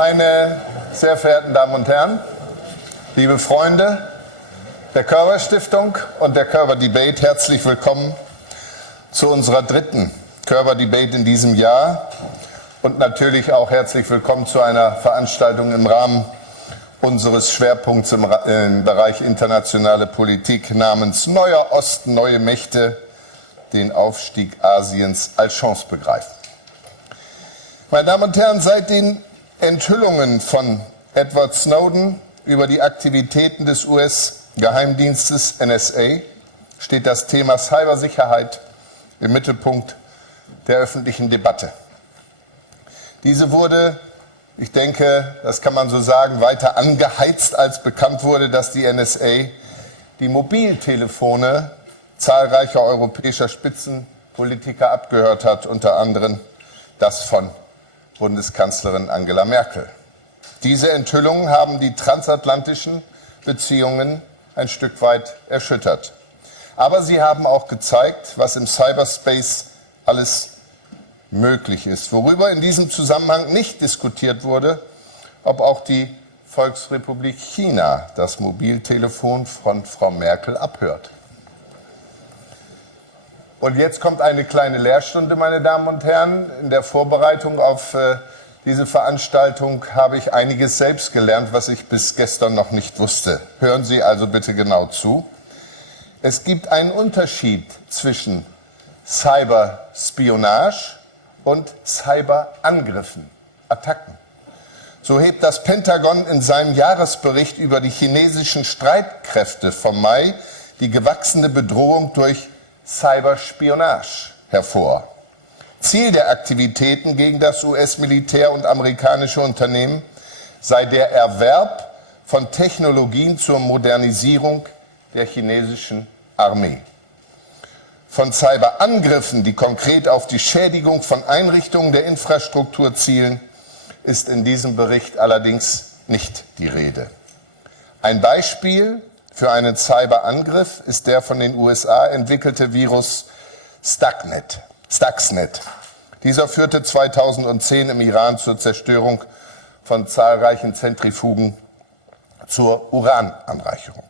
Meine sehr verehrten Damen und Herren, liebe Freunde der Körber-Stiftung und der Körber-Debate, herzlich willkommen zu unserer dritten Körber-Debate in diesem Jahr und natürlich auch herzlich willkommen zu einer Veranstaltung im Rahmen unseres Schwerpunkts im Bereich internationale Politik namens Neuer Osten, neue Mächte, den Aufstieg Asiens als Chance begreifen. Meine Damen und Herren, seit den Enthüllungen von Edward Snowden über die Aktivitäten des US-Geheimdienstes NSA steht das Thema Cybersicherheit im Mittelpunkt der öffentlichen Debatte. Diese wurde, ich denke, das kann man so sagen, weiter angeheizt, als bekannt wurde, dass die NSA die Mobiltelefone zahlreicher europäischer Spitzenpolitiker abgehört hat, unter anderem das von Bundeskanzlerin Angela Merkel. Diese Enthüllungen haben die transatlantischen Beziehungen ein Stück weit erschüttert. Aber sie haben auch gezeigt, was im Cyberspace alles möglich ist. Worüber in diesem Zusammenhang nicht diskutiert wurde, ob auch die Volksrepublik China das Mobiltelefon von Frau Merkel abhört. Und jetzt kommt eine kleine Lehrstunde, meine Damen und Herren. In der Vorbereitung auf diese Veranstaltung habe ich einiges selbst gelernt, was ich bis gestern noch nicht wusste. Hören Sie also bitte genau zu. Es gibt einen Unterschied zwischen Cyberspionage und Cyberangriffen, Attacken. So hebt das Pentagon in seinem Jahresbericht über die chinesischen Streitkräfte vom Mai die gewachsene Bedrohung durch Cyberspionage hervor. Ziel der Aktivitäten gegen das US-Militär und amerikanische Unternehmen sei der Erwerb von Technologien zur Modernisierung der chinesischen Armee. Von Cyberangriffen, die konkret auf die Schädigung von Einrichtungen der Infrastruktur zielen, ist in diesem Bericht allerdings nicht die Rede. Ein Beispiel für einen Cyberangriff ist der von den USA entwickelte Virus Stuxnet. Dieser führte 2010 im Iran zur Zerstörung von zahlreichen Zentrifugen zur Urananreicherung.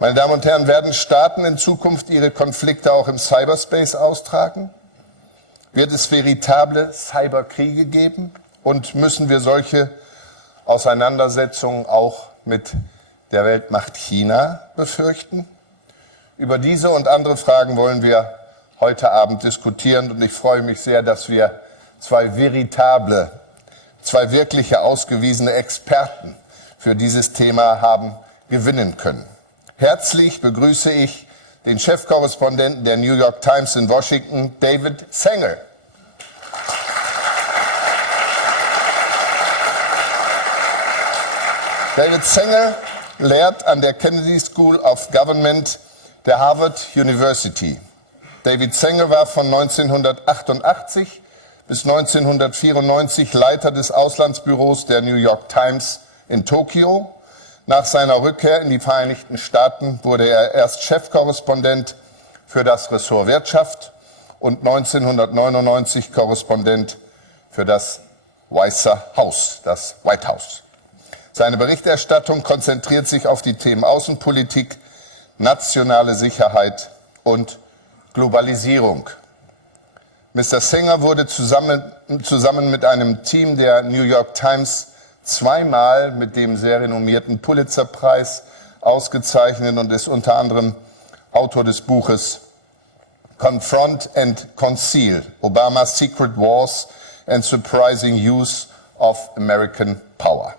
Meine Damen und Herren, werden Staaten in Zukunft ihre Konflikte auch im Cyberspace austragen? Wird es veritable Cyberkriege geben? Und müssen wir solche Auseinandersetzungen auch mit der Weltmacht China befürchten? Über diese und andere Fragen wollen wir heute Abend diskutieren und ich freue mich sehr, dass wir zwei wirkliche ausgewiesene Experten für dieses Thema haben gewinnen können. Herzlich begrüße ich den Chef-Korrespondenten der New York Times in Washington, David Sanger. David Sanger lehrt an der Kennedy School of Government der Harvard University. David Sanger war von 1988 bis 1994 Leiter des Auslandsbüros der New York Times in Tokio. Nach seiner Rückkehr in die Vereinigten Staaten wurde er erst Chefkorrespondent für das Ressort Wirtschaft und 1999 Korrespondent für das Weiße Haus, das White House. Seine Berichterstattung konzentriert sich auf die Themen Außenpolitik, nationale Sicherheit und Globalisierung. Mr. Sanger wurde zusammen mit einem Team der New York Times zweimal mit dem sehr renommierten Pulitzer-Preis ausgezeichnet und ist unter anderem Autor des Buches Confront and Conceal: Obama's Secret Wars and Surprising Use of American Power.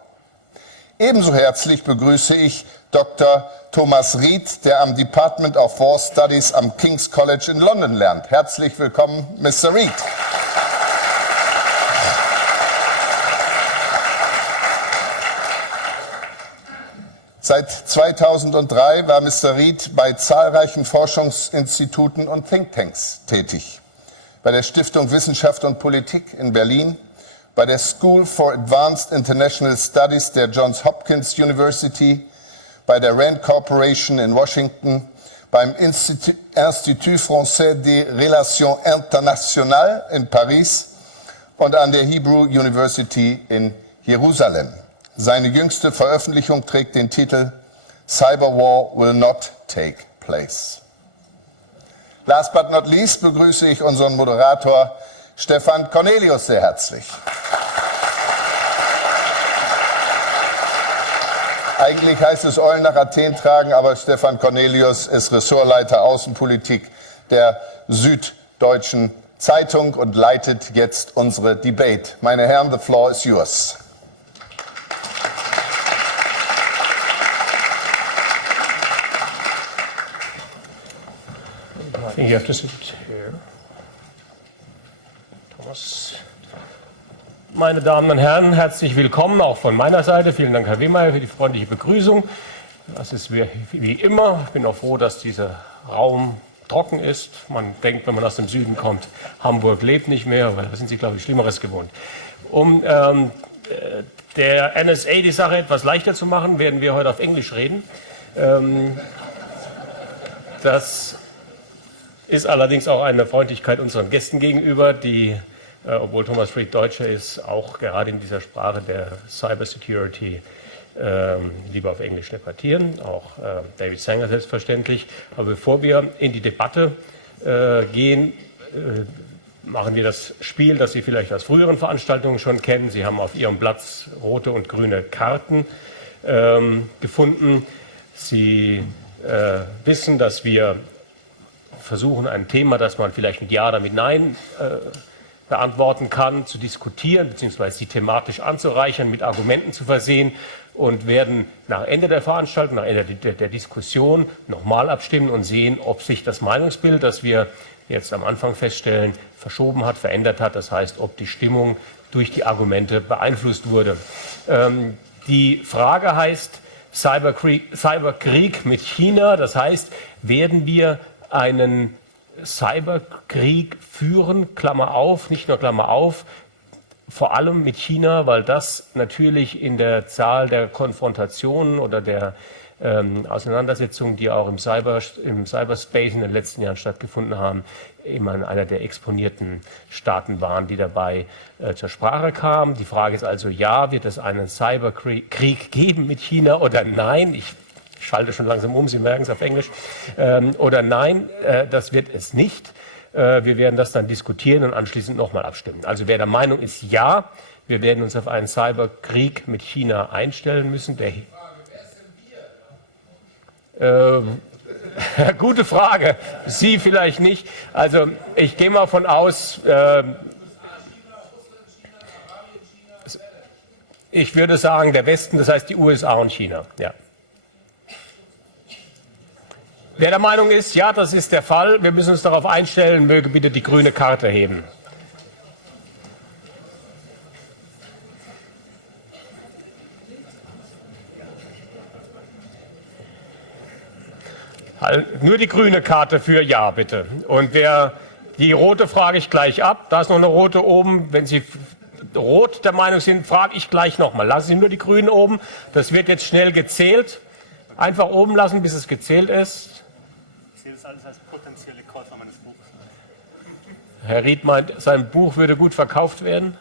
Ebenso herzlich begrüße ich Dr. Thomas Reed, der am Department of War Studies am King's College in London lernt. Herzlich willkommen, Mr. Reed. Seit 2003 war Mr. Reed bei zahlreichen Forschungsinstituten und Thinktanks tätig. Bei der Stiftung Wissenschaft und Politik in Berlin, bei der School for Advanced International Studies der Johns Hopkins University, bei der Rand Corporation in Washington, beim Institut Français des Relations Internationales in Paris und an der Hebrew University in Jerusalem. Seine jüngste Veröffentlichung trägt den Titel Cyber War will not take place. Last but not least begrüße ich unseren Moderator Stefan Kornelius sehr herzlich. Eigentlich heißt es Eulen nach Athen tragen, aber Stefan Kornelius ist Ressortleiter Außenpolitik der Süddeutschen Zeitung und leitet jetzt unsere Debate. Meine Herren, the floor is yours. I think you have to sit here. Thomas. Meine Damen und Herren, herzlich willkommen auch von meiner Seite. Vielen Dank, Herr Wehmeier, für die freundliche Begrüßung. Das ist wie immer. Ich bin auch froh, dass dieser Raum trocken ist. Man denkt, wenn man aus dem Süden kommt, Hamburg lebt nicht mehr, weil da sind Sie, glaube ich, Schlimmeres gewohnt. Um der NSA die Sache etwas leichter zu machen, werden wir heute auf Englisch reden. Das ist allerdings auch eine Freundlichkeit unseren Gästen gegenüber, die, obwohl Thomas Fried Deutscher ist, auch gerade in dieser Sprache der Cyber-Security lieber auf Englisch debattieren, auch David Sanger selbstverständlich. Aber bevor wir in die Debatte gehen, machen wir das Spiel, das Sie vielleicht aus früheren Veranstaltungen schon kennen. Sie haben auf Ihrem Platz rote und grüne Karten gefunden. Sie wissen, dass wir versuchen, ein Thema, das man vielleicht mit Ja oder mit Nein beantworten kann, zu diskutieren, beziehungsweise sie thematisch anzureichern, mit Argumenten zu versehen und werden nach Ende der Veranstaltung, nach Ende der Diskussion nochmal abstimmen und sehen, ob sich das Meinungsbild, das wir jetzt am Anfang feststellen, verschoben hat, verändert hat. Das heißt, ob die Stimmung durch die Argumente beeinflusst wurde. Die Frage heißt Cyber-Krieg mit China. Das heißt, werden wir einen Cyberkrieg führen, Klammer auf, nicht nur Klammer auf, vor allem mit China, weil das natürlich in der Zahl der Konfrontationen oder der Auseinandersetzungen, die auch im Cyberspace in den letzten Jahren stattgefunden haben, immer einer der exponierten Staaten waren, die dabei zur Sprache kamen. Die Frage ist also, ja, wird es einen Cyberkrieg geben mit China oder nein? Ich schalte schon langsam um, Sie merken es auf Englisch. Oder nein, das wird es nicht. Wir werden das dann diskutieren und anschließend nochmal abstimmen. Also wer der Meinung ist, ja, wir werden uns auf einen Cyberkrieg mit China einstellen müssen. Gute Frage. Sie vielleicht nicht. Also ich gehe mal von aus, ich würde sagen, der Westen, das heißt die USA und China. Ja. Wer der Meinung ist, ja, das ist der Fall, wir müssen uns darauf einstellen, möge bitte die grüne Karte heben. Nur die grüne Karte für Ja, bitte. Und die rote frage ich gleich ab. Da ist noch eine rote oben. Wenn Sie rot der Meinung sind, frage ich gleich nochmal. Lassen Sie nur die grünen oben. Das wird jetzt schnell gezählt. Einfach oben lassen, bis es gezählt ist. Ich sehe das alles als potenzielle Käufer meines Buches. Herr Ried meint, sein Buch würde gut verkauft werden.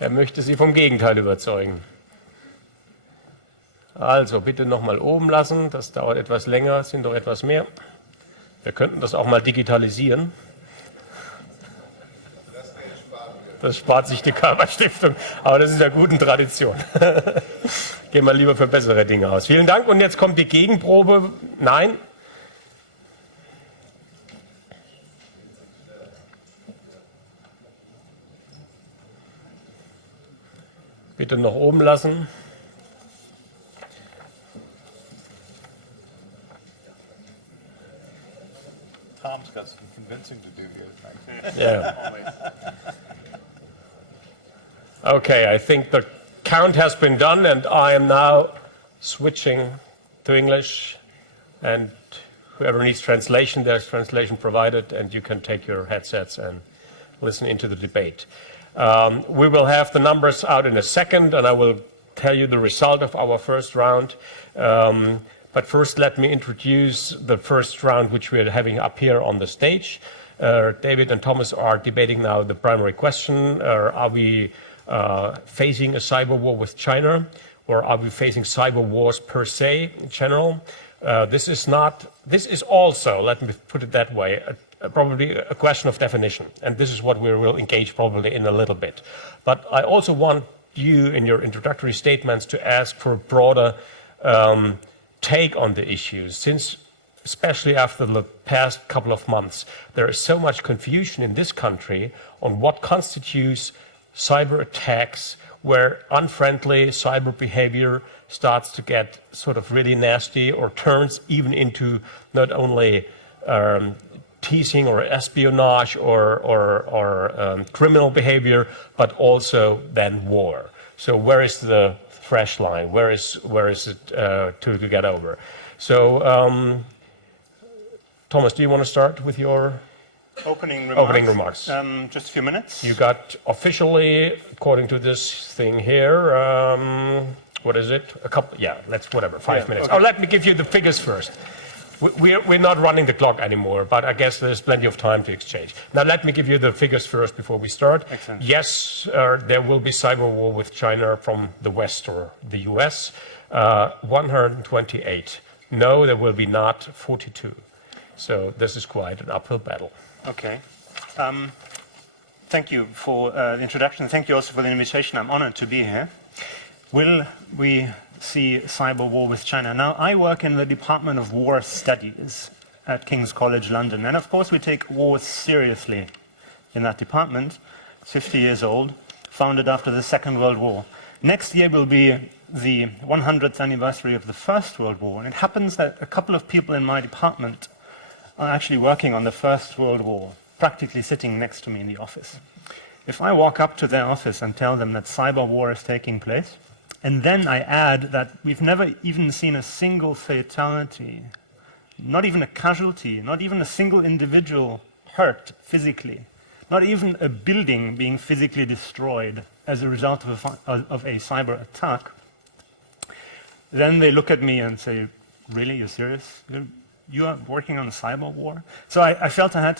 Er möchte Sie vom Gegenteil überzeugen. Also bitte nochmal oben lassen, das dauert etwas länger, sind doch etwas mehr. Wir könnten das auch mal digitalisieren. Das spart sich die Körber-Stiftung, aber das ist ja guten Tradition. Gehen wir lieber für bessere Dinge aus. Vielen Dank und jetzt kommt die Gegenprobe. Nein. Bitte noch oben lassen. Tom's got some convincing to do here. Yeah. Okay, I think the count has been done and I am now switching to English, and whoever needs translation, there's translation provided and you can take your headsets and listen into the debate. We will have the numbers out in a second and I will tell you the result of our first round. But first let me introduce the first round which we are having up here on the stage. David and Thomas are debating now the primary question. Are we facing a cyber war with China, or are we facing cyber wars per se in general? This is also, let me put it that way, probably a question of definition. And this is what we will engage probably in a little bit. But I also want you in your introductory statements to ask for a broader take on the issues, since especially after the past couple of months, there is so much confusion in this country on what constitutes cyber attacks, where unfriendly cyber behavior starts to get sort of really nasty or turns even into not only teasing or espionage or criminal behavior, but also then war. So where is the thresh line? Where is it to get over? So Thomas, do you want to start with your opening remarks? Just a few minutes. You got officially, according to this thing here, what is it? Whatever, 5 minutes. Okay. Oh, let me give you the figures first. We're not running the clock anymore, but I guess there's plenty of time to exchange. Now, let me give you the figures first before we start. Excellent. Yes, there will be cyber war with China from the West or the US. 128. No, there will be not 42. So this is quite an uphill battle. Okay. Thank you for the introduction. Thank you also for the invitation. I'm honored to be here. Will we see cyber war with China? Now, I work in the Department of War Studies at King's College London. And of course, we take wars seriously in that department. 50 years old, founded after the Second World War. Next year will be the 100th anniversary of the First World War. And it happens that a couple of people in my department are actually working on the First World War, practically sitting next to me in the office. If I walk up to their office and tell them that cyber war is taking place, and then I add that we've never even seen a single fatality, not even a casualty, not even a single individual hurt physically, not even a building being physically destroyed as a result of a cyber attack, then they look at me and say, really, you're serious? You are working on a cyber war? So I felt I had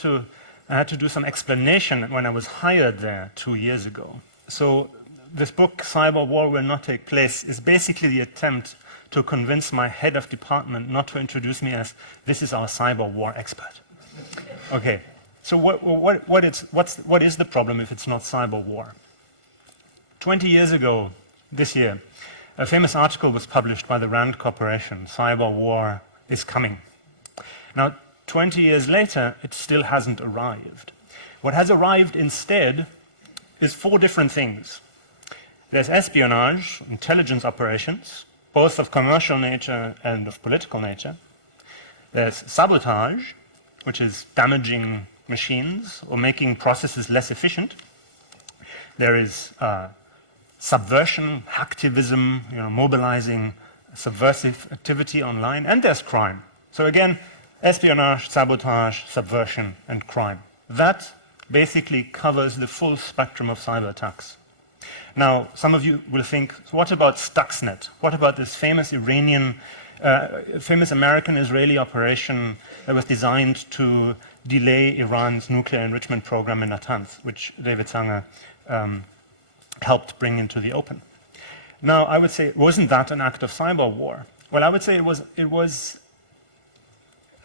to do some explanation when I was hired there 2 years ago. So this book, Cyber War Will Not Take Place, is basically the attempt to convince my head of department not to introduce me as, this is our cyber war expert. Okay, so what is the problem if it's not cyber war? 20 years ago, this year, a famous article was published by the RAND Corporation, Cyber War is Coming. Now, 20 years later, it still hasn't arrived. What has arrived instead is 4 different things. There's espionage, intelligence operations, both of commercial nature and of political nature. There's sabotage, which is damaging machines or making processes less efficient. There is subversion, hacktivism, mobilizing subversive activity online, and there's crime. So again, espionage, sabotage, subversion, and crime. That basically covers the full spectrum of cyber attacks. Now, some of you will think, what about Stuxnet? What about this famous American-Israeli operation that was designed to delay Iran's nuclear enrichment program in Natanz, which David Sanger helped bring into the open? Now, I would say, wasn't that an act of cyber war? Well, I would say it was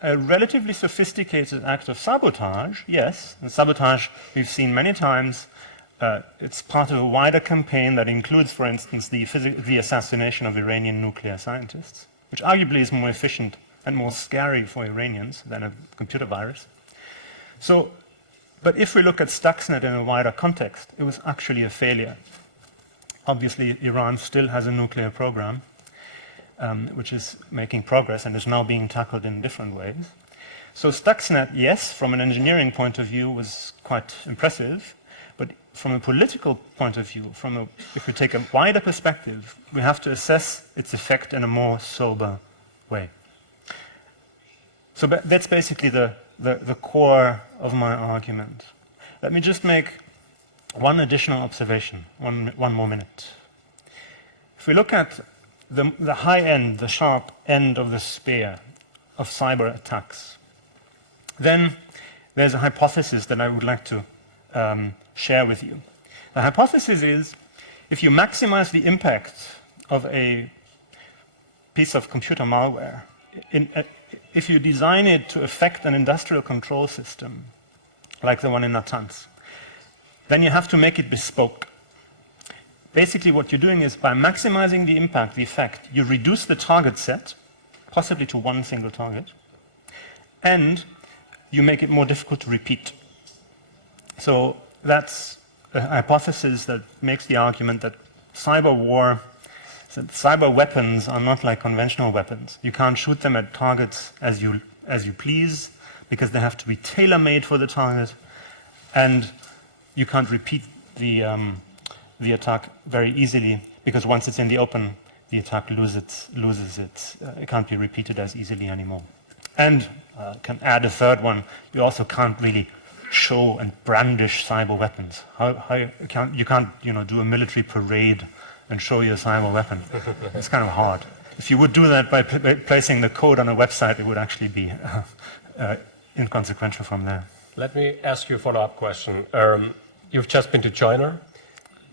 a relatively sophisticated act of sabotage, yes. And sabotage we've seen many times. It's part of a wider campaign that includes, for instance, the assassination of Iranian nuclear scientists, which arguably is more efficient and more scary for Iranians than a computer virus. So, but if we look at Stuxnet in a wider context, it was actually a failure. Obviously, Iran still has a nuclear program, which is making progress and is now being tackled in different ways. So Stuxnet, yes, from an engineering point of view, was quite impressive. But from a political point of view, if we take a wider perspective, we have to assess its effect in a more sober way. So that's basically the core of my argument. Let me just make one additional observation, one more minute. If we look at the high end, the sharp end of the spear of cyber attacks, then there's a hypothesis that I would like to share with you. The hypothesis is if you maximize the impact of a piece of computer malware, if you design it to affect an industrial control system, like the one in Natanz, then you have to make it bespoke. Basically, what you're doing is by maximizing the impact, the effect, you reduce the target set, possibly to one single target, and you make it more difficult to repeat. So that's a hypothesis that makes the argument that cyber weapons are not like conventional weapons. You can't shoot them at targets as you please, because they have to be tailor-made for the target, and you can't repeat the attack very easily, because once it's in the open, the attack loses its it can't be repeated as easily anymore. And can add a third one, you also can't really show and brandish cyber weapons. You can't do a military parade and show your cyber weapon. It's kind of hard. If you would do that by placing the code on a website, it would actually be inconsequential from there. Let me ask you a follow-up question. You've just been to China.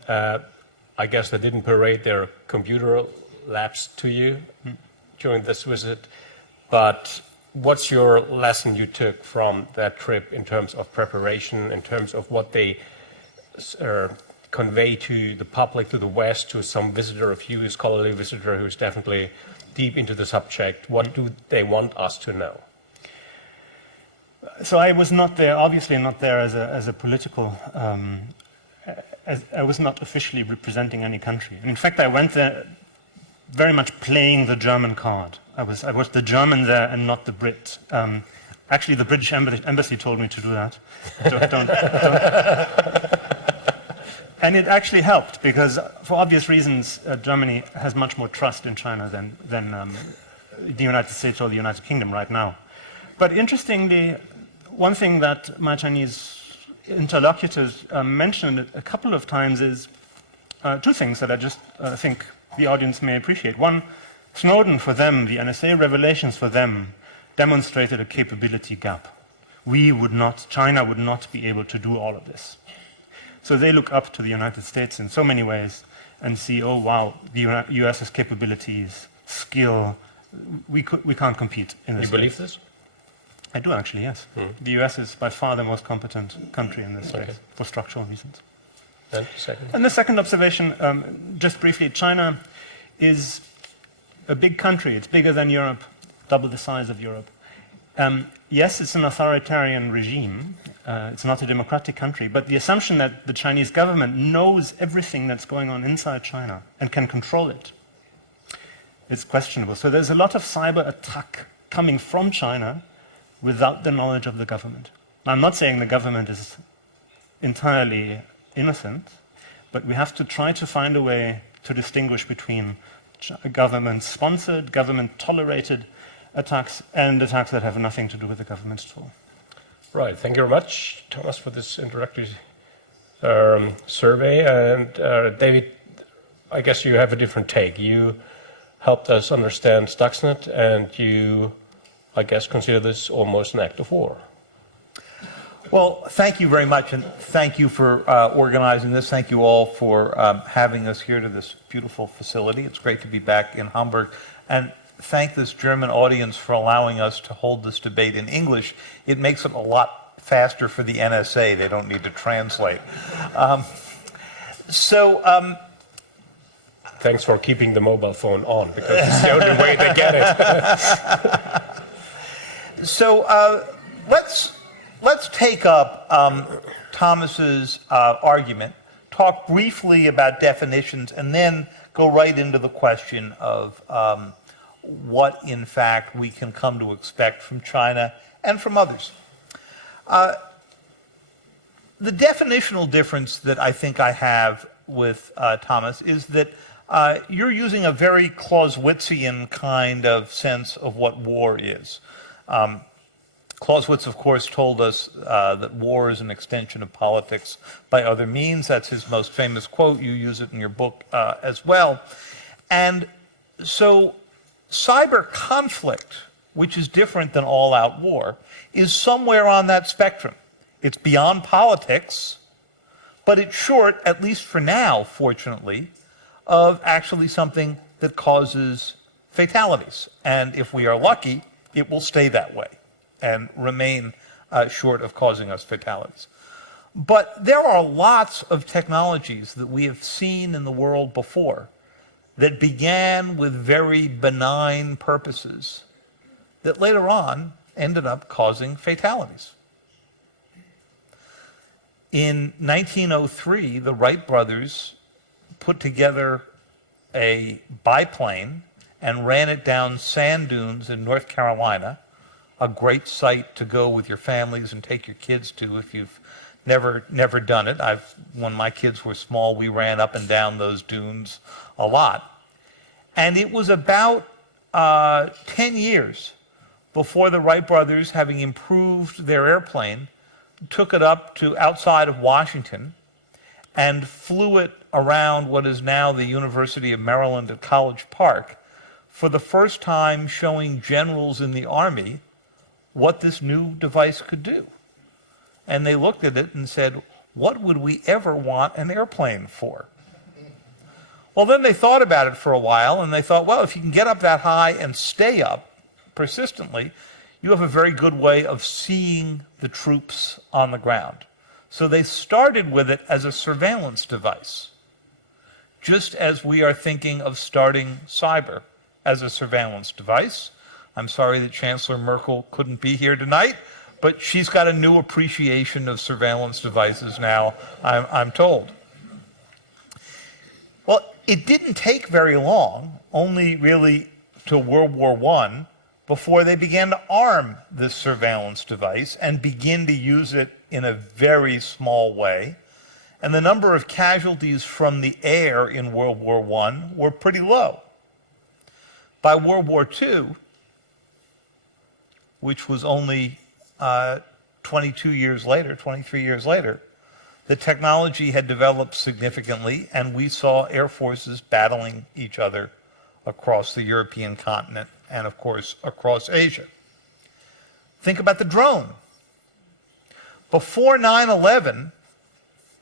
I guess they didn't parade their computer labs to you during this visit, but what's your lesson you took from that trip in terms of preparation, in terms of what they convey to the public, to the West, to some visitor of you, a scholarly visitor who's definitely deep into the subject? What do they want us to know? So I was not there, obviously not there as a political, I was not officially representing any country. And in fact, I went there very much playing the German card. I was the German there and not the Brit. Actually, the British embassy told me to do that. Don't. And it actually helped, because for obvious reasons, Germany has much more trust in China than the United States or the United Kingdom right now. But interestingly, one thing that my Chinese interlocutors mentioned a couple of times is two things that I just think the audience may appreciate. One, Snowden for them, the NSA revelations for them, demonstrated a capability gap. China would not be able to do all of this. So they look up to the United States in so many ways and see, oh wow, the US's capabilities, skill, we can't compete in this. You believe this? I do actually, yes. The US is by far the most competent country in this space for structural reasons. And the second observation, just briefly, China is a big country. It's bigger than Europe, double the size of Europe. Yes, it's an authoritarian regime. It's not a democratic country, but the assumption that the Chinese government knows everything that's going on inside China and can control it is questionable. So there's a lot of cyber attack coming from China without the knowledge of the government. I'm not saying the government is entirely innocent, but we have to try to find a way to distinguish between government-sponsored, government-tolerated attacks and attacks that have nothing to do with the government at all. Right. Thank you very much, Thomas, for this introductory survey. And David, I guess you have a different take. You helped us understand Stuxnet, and you, I guess, consider this almost an act of war. Well, thank you very much, and thank you for organizing this. Thank you all for having us here to this beautiful facility. It's great to be back in Hamburg. And thank this German audience for allowing us to hold this debate in English. It makes it a lot faster for the NSA. They don't need to translate. Thanks for keeping the mobile phone on, because it's the only way they get it. So let's take up Thomas's argument, talk briefly about definitions, and then go right into the question of what, in fact, we can come to expect from China and from others. The definitional difference that I think I have with Thomas is that you're using a very Clausewitzian kind of sense of what war is. Clausewitz, of course, told us that war is an extension of politics by other means. That's his most famous quote. You use it in your book as well. And so cyber conflict, which is different than all-out war, is somewhere on that spectrum. It's beyond politics, but it's short, at least for now, fortunately, of actually something that causes fatalities. And if we are lucky, it will stay that way and remain short of causing us fatalities. But there are lots of technologies that we have seen in the world before that began with very benign purposes that later on ended up causing fatalities. In 1903, the Wright brothers put together a biplane and ran it down sand dunes in North Carolina, a great site to go with your families and take your kids to if you've never done it. When my kids were small, we ran up and down those dunes a lot. And it was about 10 years before the Wright brothers, having improved their airplane, took it up to outside of Washington and flew it around what is now the University of Maryland at College Park, for the first time showing generals in the Army what this new device could do. And they looked at it and said, what would we ever want an airplane for? Well, then they thought about it for a while, and they thought, well, if you can get up that high and stay up persistently, you have a very good way of seeing the troops on the ground. So they started with it as a surveillance device, just as we are thinking of starting cyber as a surveillance device. I'm sorry that Chancellor Merkel couldn't be here tonight, but she's got a new appreciation of surveillance devices now, I'm told. Well, it didn't take very long, only really to World War I, before they began to arm this surveillance device and begin to use it in a very small way. And the number of casualties from the air in World War I were pretty low. By World War II, which was only 23 years later, the technology had developed significantly, and we saw air forces battling each other across the European continent and, of course, across Asia. Think about the drone. Before 9/11,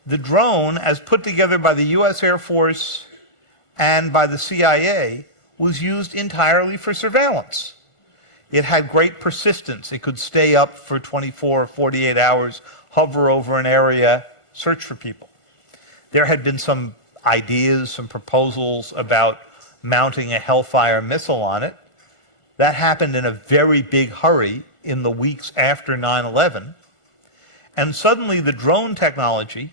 the drone, as put together by the US Air Force and by the CIA, was used entirely for surveillance. It had great persistence. It could stay up for 24 or 48 hours, hover over an area, search for people. There had been some ideas, some proposals about mounting a Hellfire missile on it. That happened in a very big hurry in the weeks after 9/11. And suddenly the drone technology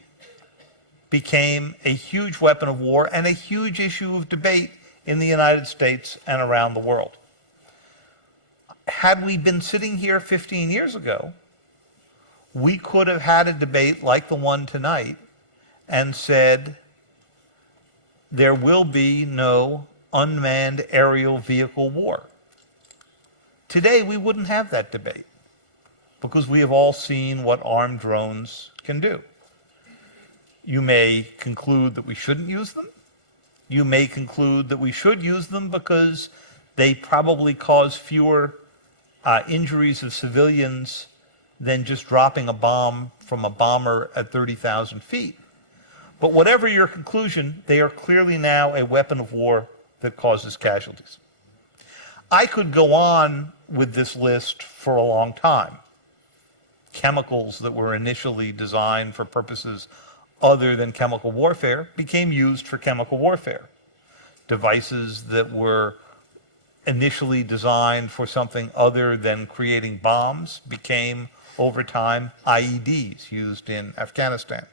became a huge weapon of war and a huge issue of debate in the United States and around the world. Had we been sitting here 15 years ago, we could have had a debate like the one tonight and said, there will be no unmanned aerial vehicle war. Today, we wouldn't have that debate because we have all seen what armed drones can do. You may conclude that we shouldn't use them. You may conclude that we should use them because they probably cause fewer injuries of civilians than just dropping a bomb from a bomber at 30,000 feet. But whatever your conclusion, they are clearly now a weapon of war that causes casualties. I could go on with this list for a long time. Chemicals that were initially designed for purposes other than chemical warfare became used for chemical warfare. Devices that were initially designed for something other than creating bombs became, over time, IEDs used in Afghanistan.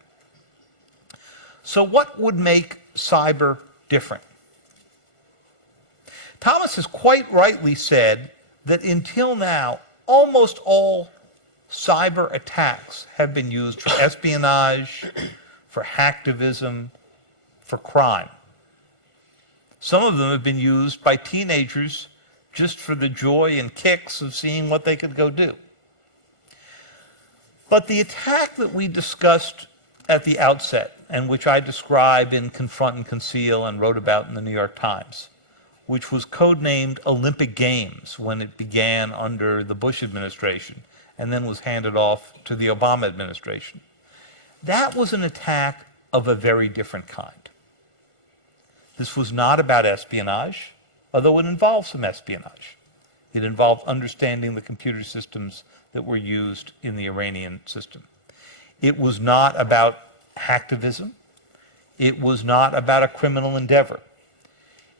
So what would make cyber different? Thomas has quite rightly said that until now, almost all cyber attacks have been used for espionage, for hacktivism, for crime. Some of them have been used by teenagers just for the joy and kicks of seeing what they could go do. But the attack that we discussed at the outset, and which I describe in Confront and Conceal and wrote about in the New York Times, which was codenamed Olympic Games when it began under the Bush administration and then was handed off to the Obama administration. That was an attack of a very different kind. This was not about espionage, although it involved some espionage. It involved understanding the computer systems that were used in the Iranian system. It was not about hacktivism. It was not about a criminal endeavor.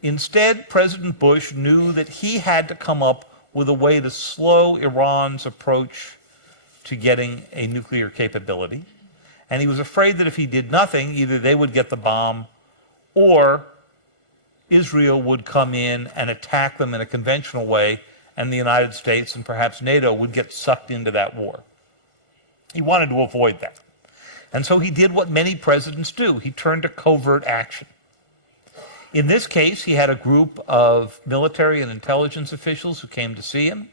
Instead, President Bush knew that he had to come up with a way to slow Iran's approach to getting a nuclear capability. And he was afraid that if he did nothing, either they would get the bomb or Israel would come in and attack them in a conventional way, and the United States and perhaps NATO would get sucked into that war. He wanted to avoid that. And so he did what many presidents do. He turned to covert action. In this case, he had a group of military and intelligence officials who came to see him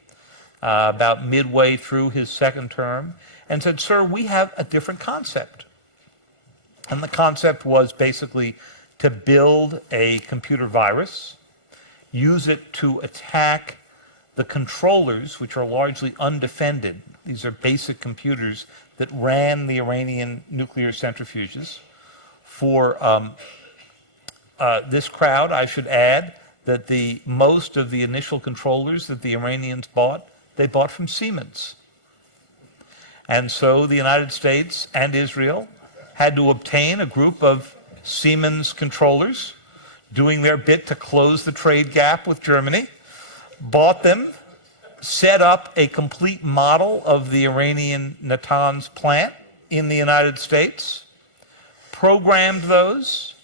about midway through his second term and said, "Sir, we have a different concept." And the concept was basically to build a computer virus, use it to attack the controllers, which are largely undefended. These are basic computers that ran the Iranian nuclear centrifuges. For this crowd, I should add that most of the initial controllers that the Iranians bought, they bought from Siemens. And so the United States and Israel had to obtain a group of Siemens controllers doing their bit to close the trade gap with Germany, bought them, set up a complete model of the Iranian Natanz plant in the United States, programmed those,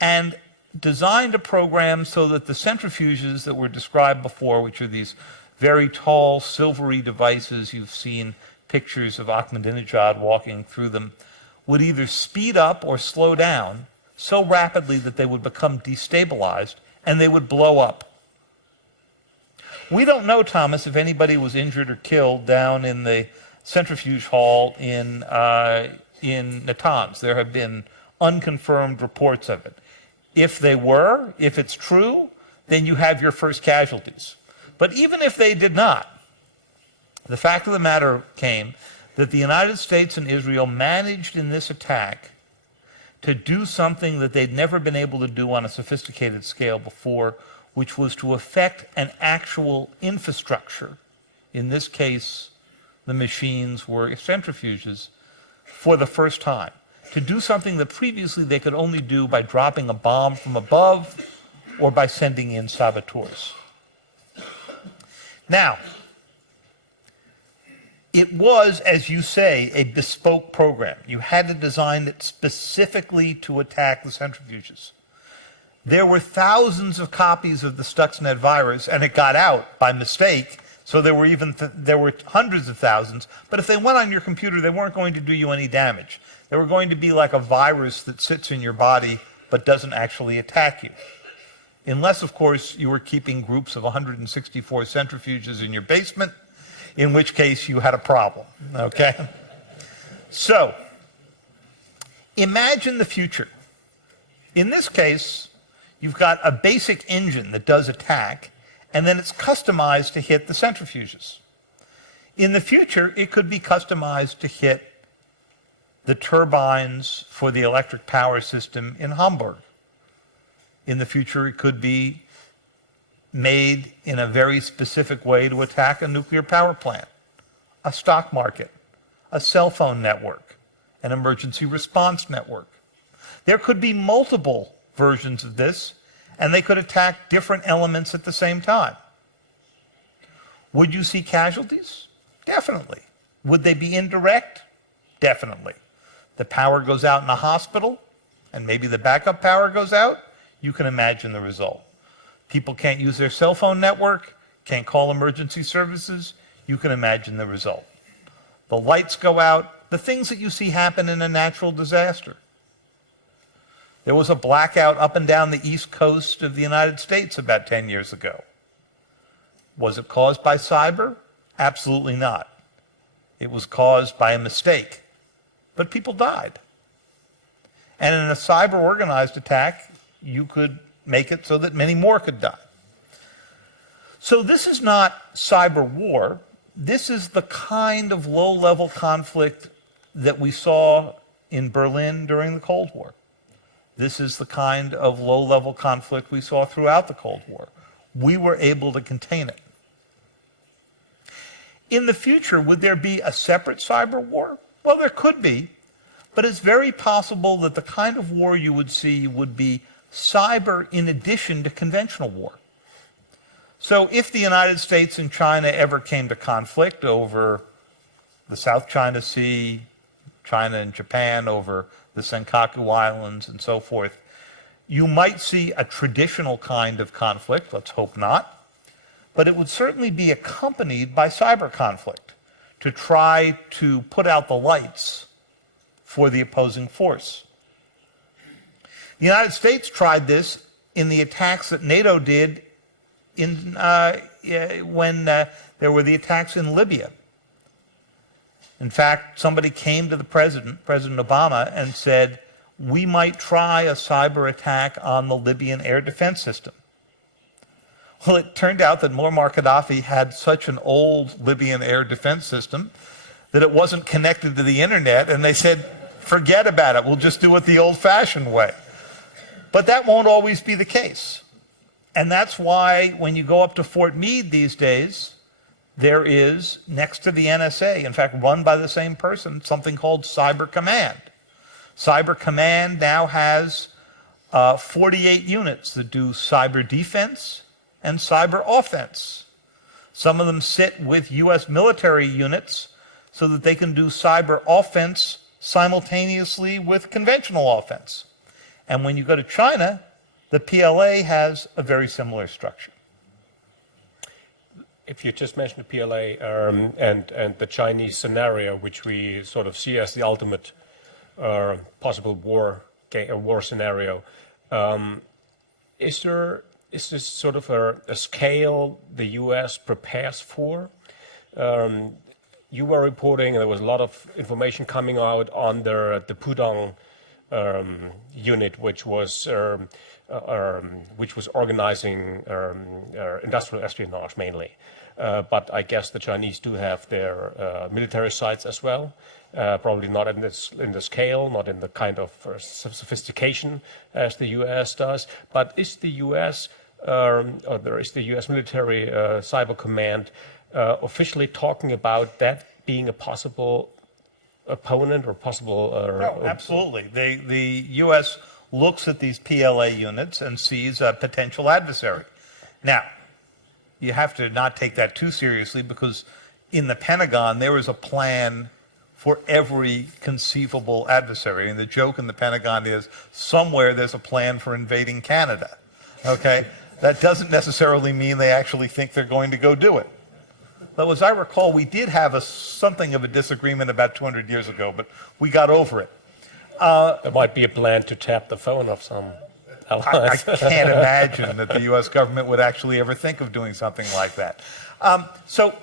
and designed a program so that the centrifuges that were described before, which are these very tall, silvery devices, you've seen pictures of Ahmadinejad walking through them, would either speed up or slow down so rapidly that they would become destabilized and they would blow up. We don't know, Thomas, if anybody was injured or killed down in the centrifuge hall in Natanz. There have been unconfirmed reports of it. If they were, if it's true, then you have your first casualties. But even if they did not, the fact of the matter came that the United States and Israel managed in this attack to do something that they'd never been able to do on a sophisticated scale before, which was to affect an actual infrastructure. In this case, the machines were centrifuges for the first time. To do something that previously they could only do by dropping a bomb from above or by sending in saboteurs. Now, it was, as you say, a bespoke program. You had to design it specifically to attack the centrifuges. There were thousands of copies of the Stuxnet virus, and it got out by mistake, so there were hundreds of thousands. But if they went on your computer, they weren't going to do you any damage. They were going to be like a virus that sits in your body but doesn't actually attack you. Unless, of course, you were keeping groups of 164 centrifuges in your basement, in which case you had a problem, okay? So, imagine the future. In this case, you've got a basic engine that does attack, and then it's customized to hit the centrifuges. In the future, it could be customized to hit the turbines for the electric power system in Hamburg. In the future, it could be made in a very specific way to attack a nuclear power plant, a stock market, a cell phone network, an emergency response network. There could be multiple versions of this, and they could attack different elements at the same time. Would you see casualties? Definitely. Would they be indirect? Definitely. The power goes out in a hospital, and maybe the backup power goes out. You can imagine the result. People can't use their cell phone network, can't call emergency services. You can imagine the result. The lights go out, the things that you see happen in a natural disaster. There was a blackout up and down the east coast of the United States about 10 years ago. Was it caused by cyber? Absolutely not. It was caused by a mistake, but people died. And in a cyber organized attack, you could make it so that many more could die. So this is not cyber war. This is the kind of low-level conflict that we saw in Berlin during the Cold War. This is the kind of low-level conflict we saw throughout the Cold War. We were able to contain it. In the future, would there be a separate cyber war? Well, there could be, but it's very possible that the kind of war you would see would be cyber in addition to conventional war. So if the United States and China ever came to conflict over the South China Sea, China and Japan over the Senkaku Islands and so forth, you might see a traditional kind of conflict, let's hope not, but it would certainly be accompanied by cyber conflict to try to put out the lights for the opposing force. The United States tried this in the attacks that NATO did when there were the attacks in Libya. In fact, somebody came to the President Obama, and said, we might try a cyber attack on the Libyan air defense system. Well, it turned out that Muammar Gaddafi had such an old Libyan air defense system that it wasn't connected to the internet, and they said, forget about it, we'll just do it the old-fashioned way. But that won't always be the case. And that's why when you go up to Fort Meade these days, there is, next to the NSA, in fact run by the same person, something called Cyber Command. Cyber Command now has 48 units that do cyber defense and cyber offense. Some of them sit with US military units so that they can do cyber offense simultaneously with conventional offense. And when you go to China, the PLA has a very similar structure. If you just mentioned the PLA and the Chinese scenario, which we sort of see as the ultimate possible war scenario, is this sort of a scale the U.S. prepares for? You were reporting, and there was a lot of information coming out on the Pudong unit, which was organizing industrial espionage mainly. But I guess the Chinese do have their military sites as well. Probably not in the scale, not in the kind of sophistication as the U.S. does. But is the U.S. There is the U.S. military cyber command officially talking about that being a possible opponent or possible? No, absolutely. The U.S. looks at these PLA units and sees a potential adversary. Now, you have to not take that too seriously, because in the Pentagon there is a plan for every conceivable adversary. And the joke in the Pentagon is somewhere there's a plan for invading Canada. Okay? That doesn't necessarily mean they actually think they're going to go do it. Though, as I recall, we did have something of a disagreement about 200 years ago, but we got over it. There might be a plan to tap the phone of some allies. I can't imagine that the U.S. government would actually ever think of doing something like that. So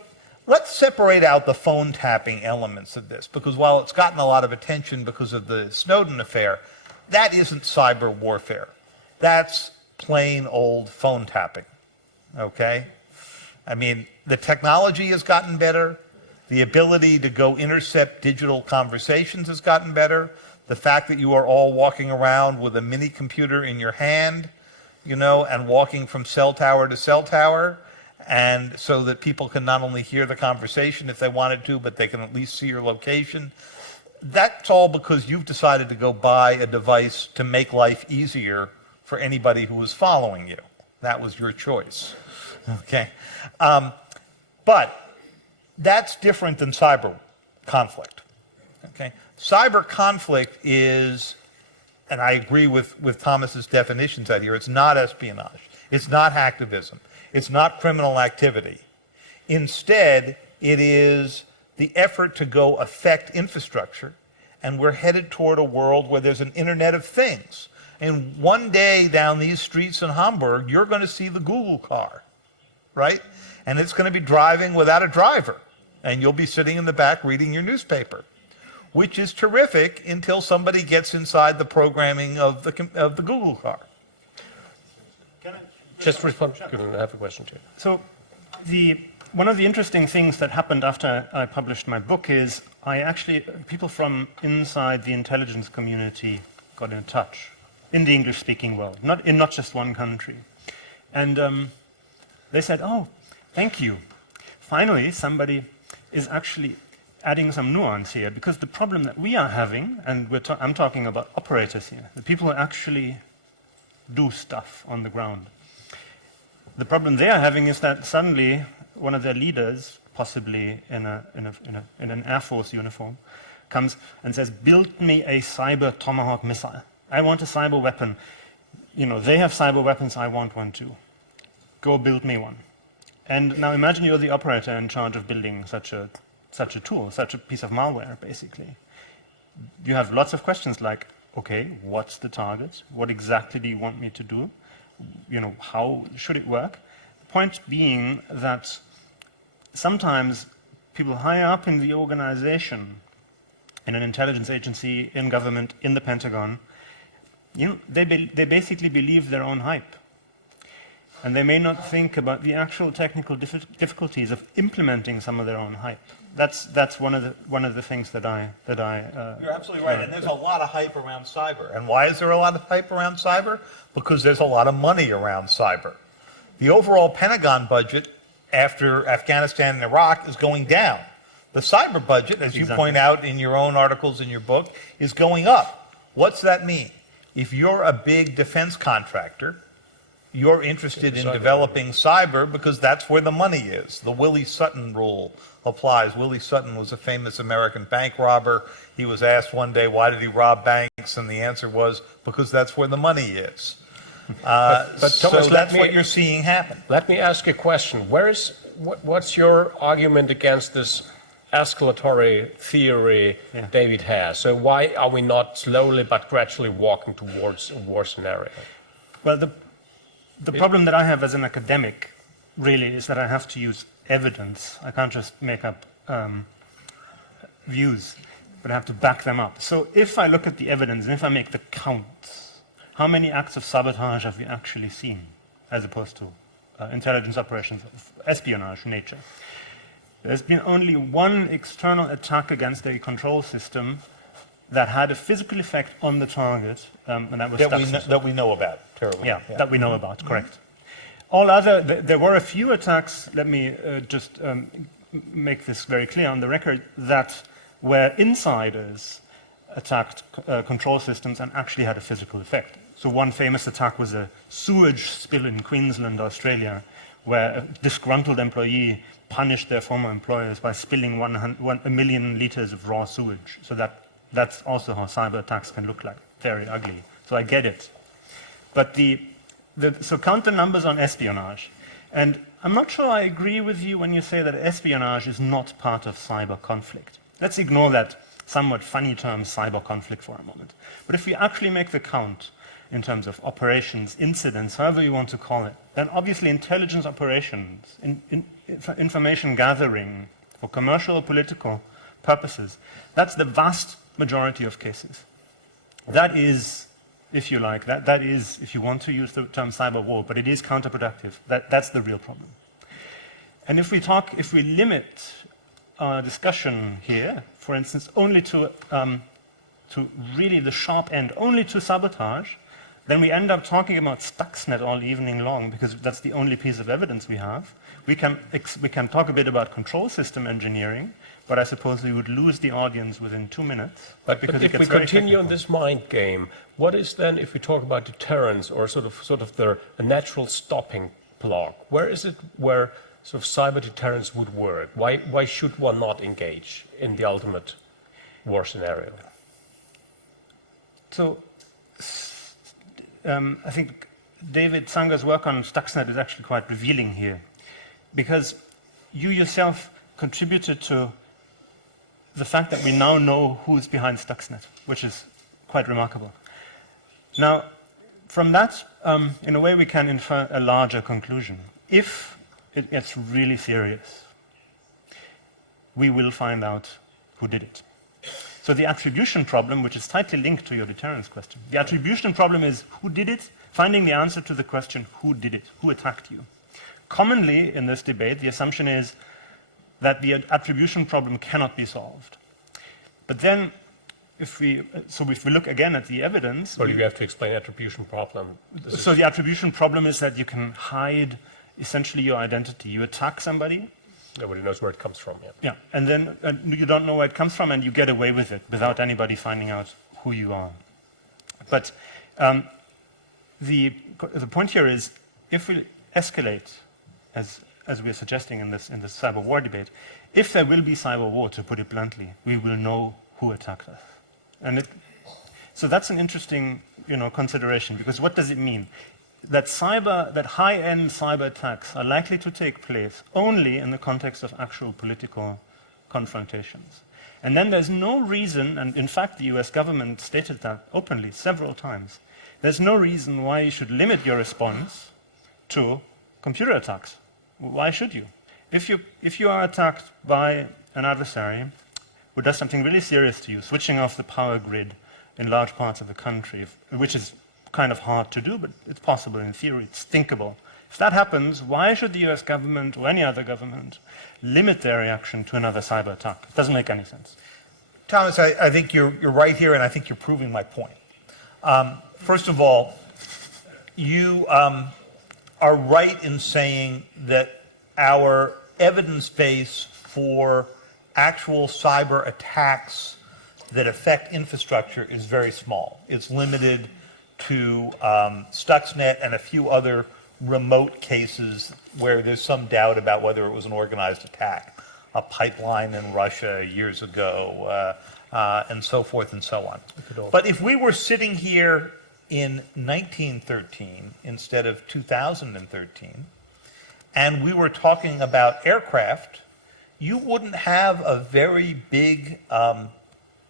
let's separate out the phone tapping elements of this, because while it's gotten a lot of attention because of the Snowden affair, that isn't cyber warfare. That's plain old phone tapping, okay? I mean, the technology has gotten better. The ability to go intercept digital conversations has gotten better. The fact that you are all walking around with a mini computer in your hand, you know, and walking from cell tower to cell tower, and so that people can not only hear the conversation if they wanted to, but they can at least see your location. That's all because you've decided to go buy a device to make life easier for anybody who was following you. That was your choice, okay? But that's different than cyber conflict, okay? Cyber conflict is, and I agree with Thomas's definitions out here, it's not espionage, it's not hacktivism, it's not criminal activity. Instead, it is the effort to go affect infrastructure, and we're headed toward a world where there's an Internet of Things. And one day down these streets in Hamburg, you're going to see the Google car, right? And it's going to be driving without a driver, and you'll be sitting in the back reading your newspaper, which is terrific until somebody gets inside the programming of the Google car. Can I Just respond. I have a question too. So one of the interesting things that happened after I published my book is people from inside the intelligence community got in touch in the English-speaking world, not just one country. And they said, oh, thank you. Finally, somebody is actually adding some nuance here, because the problem that we are having, and I'm talking about operators here, the people who actually do stuff on the ground. The problem they are having is that suddenly one of their leaders, possibly in an Air Force uniform, comes and says, build me a cyber Tomahawk missile. I want a cyber weapon. You know, they have cyber weapons, I want one too. Go build me one. And now imagine you're the operator in charge of building such a tool, such a piece of malware, basically. You have lots of questions like, okay, what's the target? What exactly do you want me to do? You know, how should it work? The point being that sometimes people higher up in the organization, in an intelligence agency, in government, in the Pentagon, you know, they basically believe their own hype. And they may not think about the actual technical difficulties of implementing some of their own hype. That's one of the things that I You're absolutely right, and there's a lot of hype around cyber. And why is there a lot of hype around cyber? Because there's a lot of money around cyber. The overall Pentagon budget after Afghanistan and Iraq is going down. The cyber budget, as you point out in your own articles in your book, is going up. What's that mean? If you're a big defense contractor, you're interested in developing cyber because that's where the money is. The Willie Sutton rule applies. Willie Sutton was a famous American bank robber. He was asked one day, why did he rob banks? And the answer was, because that's where the money is. But Thomas, so that's what you're seeing happen. Let me ask you a question. What's your argument against this escalatory theory David has? So why are we not slowly but gradually walking towards a war scenario? Well, the problem that I have as an academic really is that I have to use evidence. I can't just make up views, but I have to back them up. So if I look at the evidence and if I make the counts, how many acts of sabotage have we actually seen as opposed to intelligence operations of espionage nature? There's been only one external attack against a control system that had a physical effect on the target, and that was that we know about. Terribly. Yeah, that we know about, correct. All other, there were a few attacks, let me just make this very clear on the record, that where insiders attacked control systems and actually had a physical effect. So one famous attack was a sewage spill in Queensland, Australia, where a disgruntled employee punished their former employers by spilling 1 million liters of raw sewage. So that's also how cyber attacks can look like, very ugly. So I get it. But so count the numbers on espionage. And I'm not sure I agree with you when you say that espionage is not part of cyber conflict. Let's ignore that somewhat funny term cyber conflict for a moment. But if we actually make the count in terms of operations, incidents, however you want to call it, then obviously intelligence operations, information gathering for commercial or political purposes, that's the vast majority of cases. That is, if you like, that is, if you want to use the term cyber war, but it is counterproductive. That's the real problem. And if we limit our discussion here, for instance, only to really the sharp end, only to sabotage, then we end up talking about Stuxnet all evening long, because that's the only piece of evidence we have. We can talk a bit about control system engineering, but I suppose we would lose the audience within 2 minutes. But if we continue on this mind game, what is then, if we talk about deterrence or sort of the natural stopping block, where is it where sort of cyber deterrence would work? Why should one not engage in the ultimate war scenario? So I think David Sanger's work on Stuxnet is actually quite revealing here, because you yourself contributed to the fact that we now know who's behind Stuxnet, which is quite remarkable. Now, from that, in a way, we can infer a larger conclusion. If it gets really serious, we will find out who did it. So the attribution problem, which is tightly linked to your deterrence question, the attribution problem is who did it, finding the answer to the question, who did it, who attacked you. Commonly in this debate, the assumption is that the attribution problem cannot be solved. But then, if we look again at the evidence, Well, you have to explain attribution problem. so the attribution problem is that you can hide essentially your identity. You attack somebody, Nobody knows where it comes from yet. yeah, and then you don't know where it comes from, and you get away with it without anybody finding out who you are. But the point here is, if we escalate, as we're suggesting in this cyber war debate, if there will be cyber war, to put it bluntly, we will know who attacked us, so that's an interesting, consideration, because what does it mean? That high-end cyber attacks are likely to take place only in the context of actual political confrontations. And then there's no reason, and in fact the US government stated that openly several times, there's no reason why you should limit your response to computer attacks. Why should you? If you are attacked by an adversary who does something really serious to you, switching off the power grid in large parts of the country, which is kind of hard to do, but it's possible in theory, it's thinkable. If that happens, why should the US government or any other government limit their reaction to another cyber attack? It doesn't make any sense. Thomas, I think you're right here, and I think you're proving my point. First of all, you are right in saying that our evidence base for actual cyber attacks that affect infrastructure is very small. It's limited to Stuxnet and a few other remote cases where there's some doubt about whether it was an organized attack, a pipeline in Russia years ago, and so forth and so on. But if we were sitting here in 1913 instead of 2013, and we were talking about aircraft, you wouldn't have a very big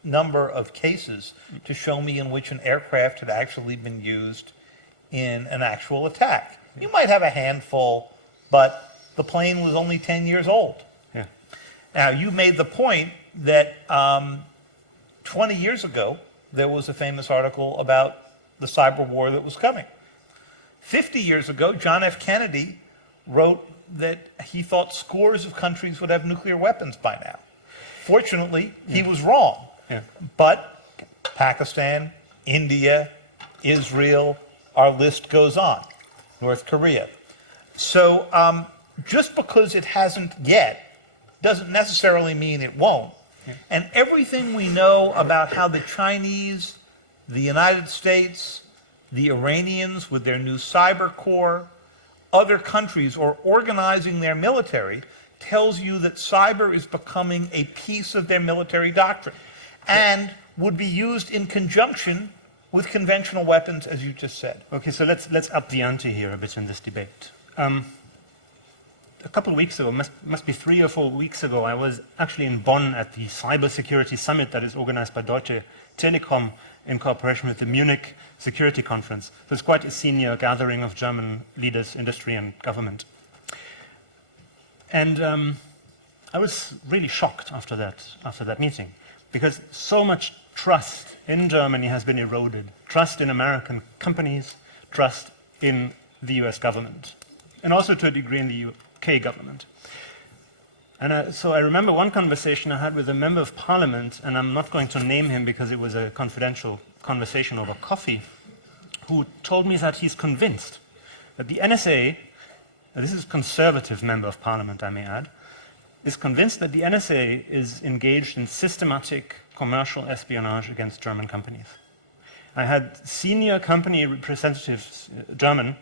number of cases to show me in which an aircraft had actually been used in an actual attack. You might have a handful, but the plane was only 10 years old. Yeah. Now, you made the point that 20 years ago, there was a famous article about the cyber war that was coming. 50 years ago, John F. Kennedy wrote that he thought scores of countries would have nuclear weapons by now. Fortunately, he was wrong. Yeah. But Pakistan, India, Israel, our list goes on, North Korea. So just because it hasn't yet doesn't necessarily mean it won't. Yeah. And everything we know about how the Chinese, the United States, the Iranians with their new cyber core, other countries are organizing their military tells you that cyber is becoming a piece of their military doctrine and would be used in conjunction with conventional weapons, as you just said. Okay, so let's up the ante here a bit in this debate. A couple of weeks ago, must be 3 or 4 weeks ago, I was actually in Bonn at the Cyber-Security Summit that is organized by Deutsche Telekom in cooperation with the Munich Security Conference. So it's quite a senior gathering of German leaders, industry and government. And I was really shocked after that meeting, because so much trust in Germany has been eroded. Trust in American companies, trust in the US government, and also to a degree in the UK government. And so I remember one conversation I had with a member of parliament, and I'm not going to name him because it was a confidential conversation over coffee, who told me that he's convinced that the NSA, this is a conservative member of parliament, I may add, is convinced that the NSA is engaged in systematic commercial espionage against German companies. I had senior company representatives, German,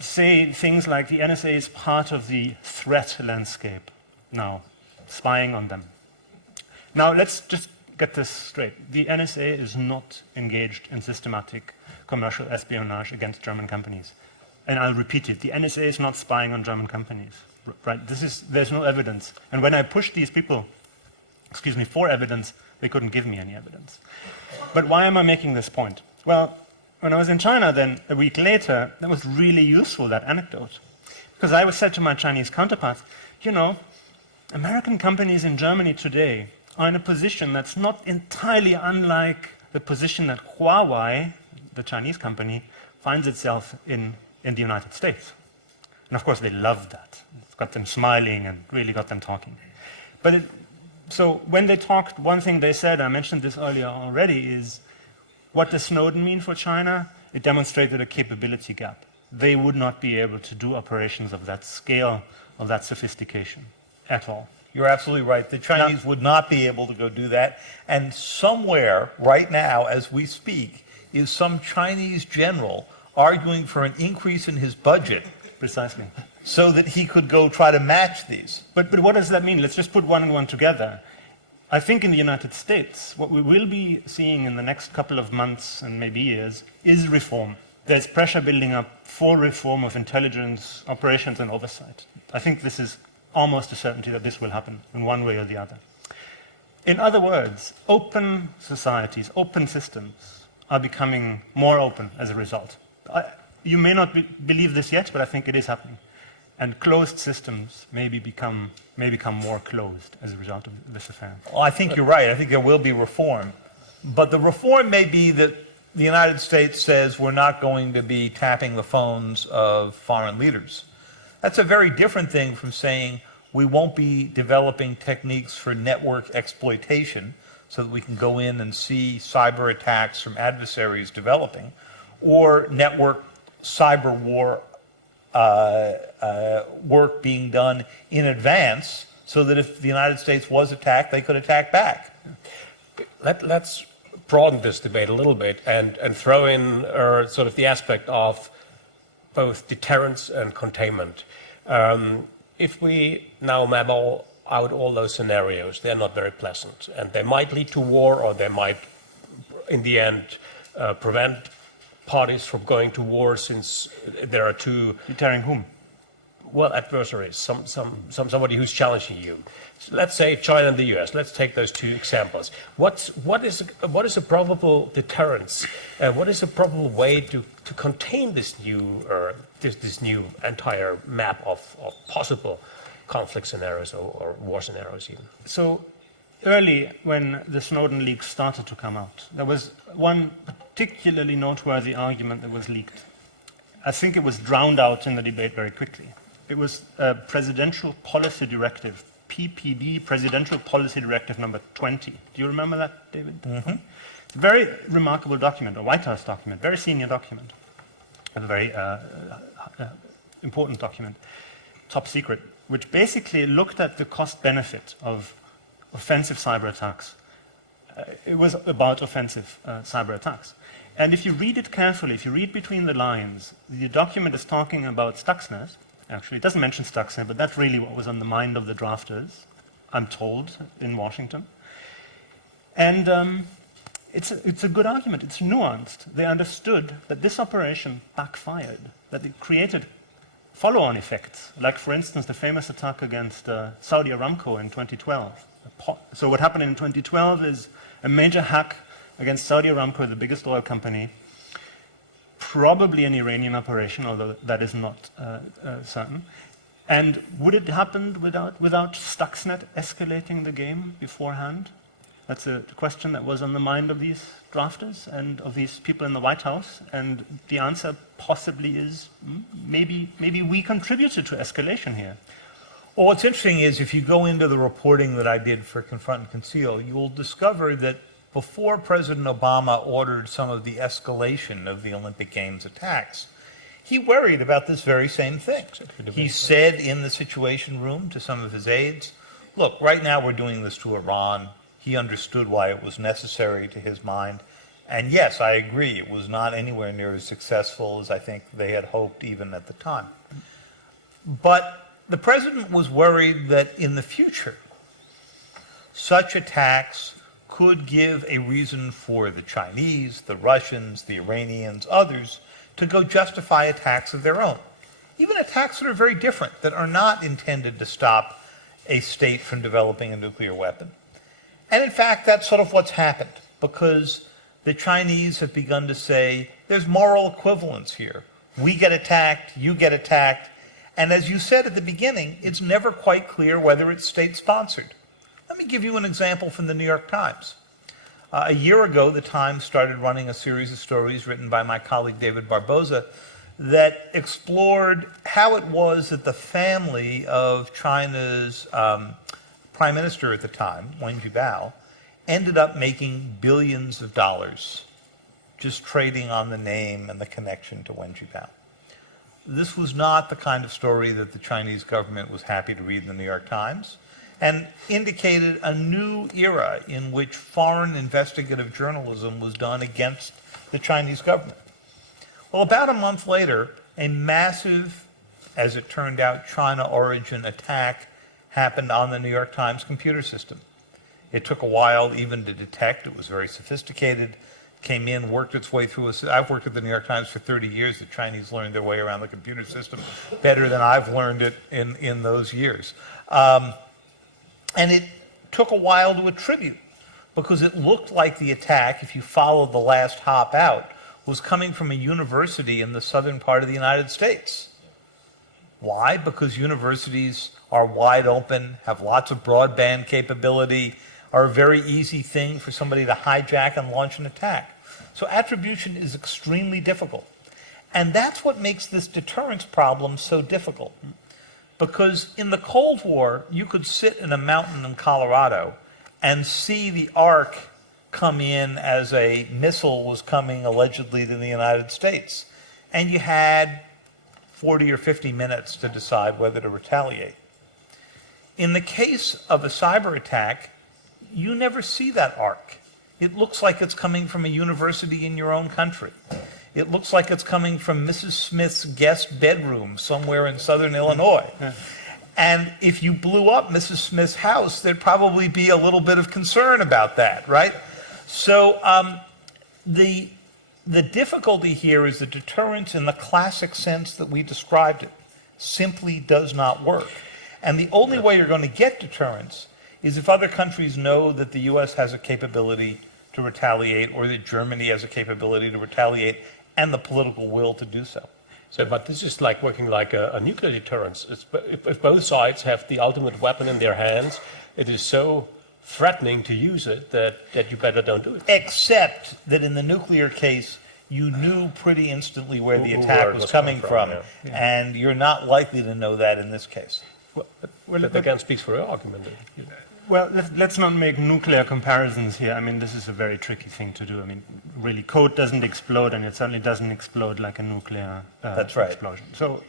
say things like the NSA is part of the threat landscape now, spying on them. Now, let's just get this straight. The NSA is not engaged in systematic commercial espionage against German companies. And I'll repeat it, the NSA is not spying on German companies. Right? There's no evidence. And when I pushed these people, for evidence, they couldn't give me any evidence. But why am I making this point? Well, when I was in China then, a week later, that was really useful, that anecdote. Because I was said to my Chinese counterparts, American companies in Germany today are in a position that's not entirely unlike the position that Huawei, the Chinese company, finds itself in the United States. And of course, they loved that. It got them smiling and really got them talking. But So when they talked, one thing they said, I mentioned this earlier already, is what does Snowden mean for China? It demonstrated a capability gap. They would not be able to do operations of that scale, of that sophistication at all. You're absolutely right. The Chinese would not be able to go do that. And somewhere right now, as we speak, is some Chinese general arguing for an increase in his budget Precisely. so that he could go try to match these. But what does that mean? Let's just put one and one together. I think in the United States, what we will be seeing in the next couple of months and maybe years is reform. There's pressure building up for reform of intelligence, operations, and oversight. I think this is almost a certainty that this will happen in one way or the other. In other words, open societies, open systems are becoming more open as a result. You may not believe this yet, but I think it is happening. And closed systems may become more closed as a result of this affair. Well, I think you're right. I think there will be reform. But the reform may be that the United States says we're not going to be tapping the phones of foreign leaders. That's a very different thing from saying we won't be developing techniques for network exploitation so that we can go in and see cyber attacks from adversaries developing, or network cyber war work being done in advance so that if the United States was attacked, they could attack back. Let's broaden this debate a little bit and throw in sort of the aspect of both deterrence and containment. If we now map out all those scenarios, they're not very pleasant, and they might lead to war, or they might, in the end, prevent parties from going to war, since there are two... Deterring whom? Well, adversaries, somebody who's challenging you. So let's say China and the US. Let's take those two examples. What is a probable deterrence? What is a probable way to contain this new this new entire map of possible conflict scenarios or war scenarios even? So early, when the Snowden leaks started to come out, there was one particularly noteworthy argument that was leaked. I think it was drowned out in the debate very quickly. It was a Presidential Policy Directive, PPD, Presidential Policy Directive number 20. Do you remember that, David? Mm-hmm. It's a very remarkable document, a White House document, very senior document, a very important document, top secret, which basically looked at the cost-benefit of offensive cyber attacks. It was about offensive cyber attacks. And if you read it carefully, if you read between the lines, the document is talking about Stuxnet. Actually, it doesn't mention Stuxnet, but that's really what was on the mind of the drafters, I'm told, in Washington. And it's a good argument. It's nuanced. They understood that this operation backfired, that it created follow-on effects, like, for instance, the famous attack against Saudi Aramco in 2012. So what happened in 2012 is a major hack against Saudi Aramco, the biggest oil company, probably an Iranian operation, although that is not certain. And would it happen without Stuxnet escalating the game beforehand? That's a question that was on the mind of these drafters and of these people in the White House. And the answer possibly is maybe we contributed to escalation here. Well, what's interesting is if you go into the reporting that I did for Confront and Conceal, you will discover that before President Obama ordered some of the escalation of the Olympic Games attacks, he worried about this very same thing. He said in the Situation Room to some of his aides, look, right now we're doing this to Iran. He understood why it was necessary to his mind. And yes, I agree, it was not anywhere near as successful as I think they had hoped even at the time. But the president was worried that in the future, such attacks could give a reason for the Chinese, the Russians, the Iranians, others, to go justify attacks of their own. Even attacks that are very different, that are not intended to stop a state from developing a nuclear weapon. And in fact, that's sort of what's happened, because the Chinese have begun to say, there's moral equivalence here. We get attacked, you get attacked, and as you said at the beginning, it's never quite clear whether it's state-sponsored. Let me give you an example from the New York Times. A year ago, the Times started running a series of stories written by my colleague David Barboza that explored how it was that the family of China's prime minister at the time, Wen Jiabao, ended up making billions of dollars just trading on the name and the connection to Wen Jiabao. This was not the kind of story that the Chinese government was happy to read in the New York Times, and indicated a new era in which foreign investigative journalism was done against the Chinese government. Well, about a month later, a massive, as it turned out, China-origin attack happened on the New York Times computer system. It took a while even to detect. It was very sophisticated. Came in, worked its way through. I've worked at the New York Times for 30 years. The Chinese learned their way around the computer system better than I've learned it in those years. And it took a while to attribute, because it looked like the attack, if you followed the last hop out, was coming from a university in the southern part of the United States. Why? Because universities are wide open, have lots of broadband capability, are a very easy thing for somebody to hijack and launch an attack. So attribution is extremely difficult. And that's what makes this deterrence problem so difficult. Because in the Cold War, you could sit in a mountain in Colorado and see the arc come in as a missile was coming allegedly to the United States. And you had 40 or 50 minutes to decide whether to retaliate. In the case of a cyber attack, you never see that arc. It looks like it's coming from a university in your own country. It looks like it's coming from Mrs. Smith's guest bedroom somewhere in southern Illinois. And if you blew up Mrs. Smith's house, there'd probably be a little bit of concern about that, right? So the difficulty here is the deterrence in the classic sense that we described it simply does not work. And the only way you're going to get deterrence is if other countries know that the US has a capability to retaliate, or that Germany has a capability to retaliate, and the political will to do so. So, but this is like working like a nuclear deterrence. If both sides have the ultimate weapon in their hands, it is so threatening to use it that you better don't do it. Except that in the nuclear case, you knew pretty instantly where the attack was coming from, and you're not likely to know that in this case. Well, that again speaks for your argument. Well, let's not make nuclear comparisons here. I mean, this is a very tricky thing to do. I mean, really, code doesn't explode, and it certainly doesn't explode like a nuclear That's right. explosion. So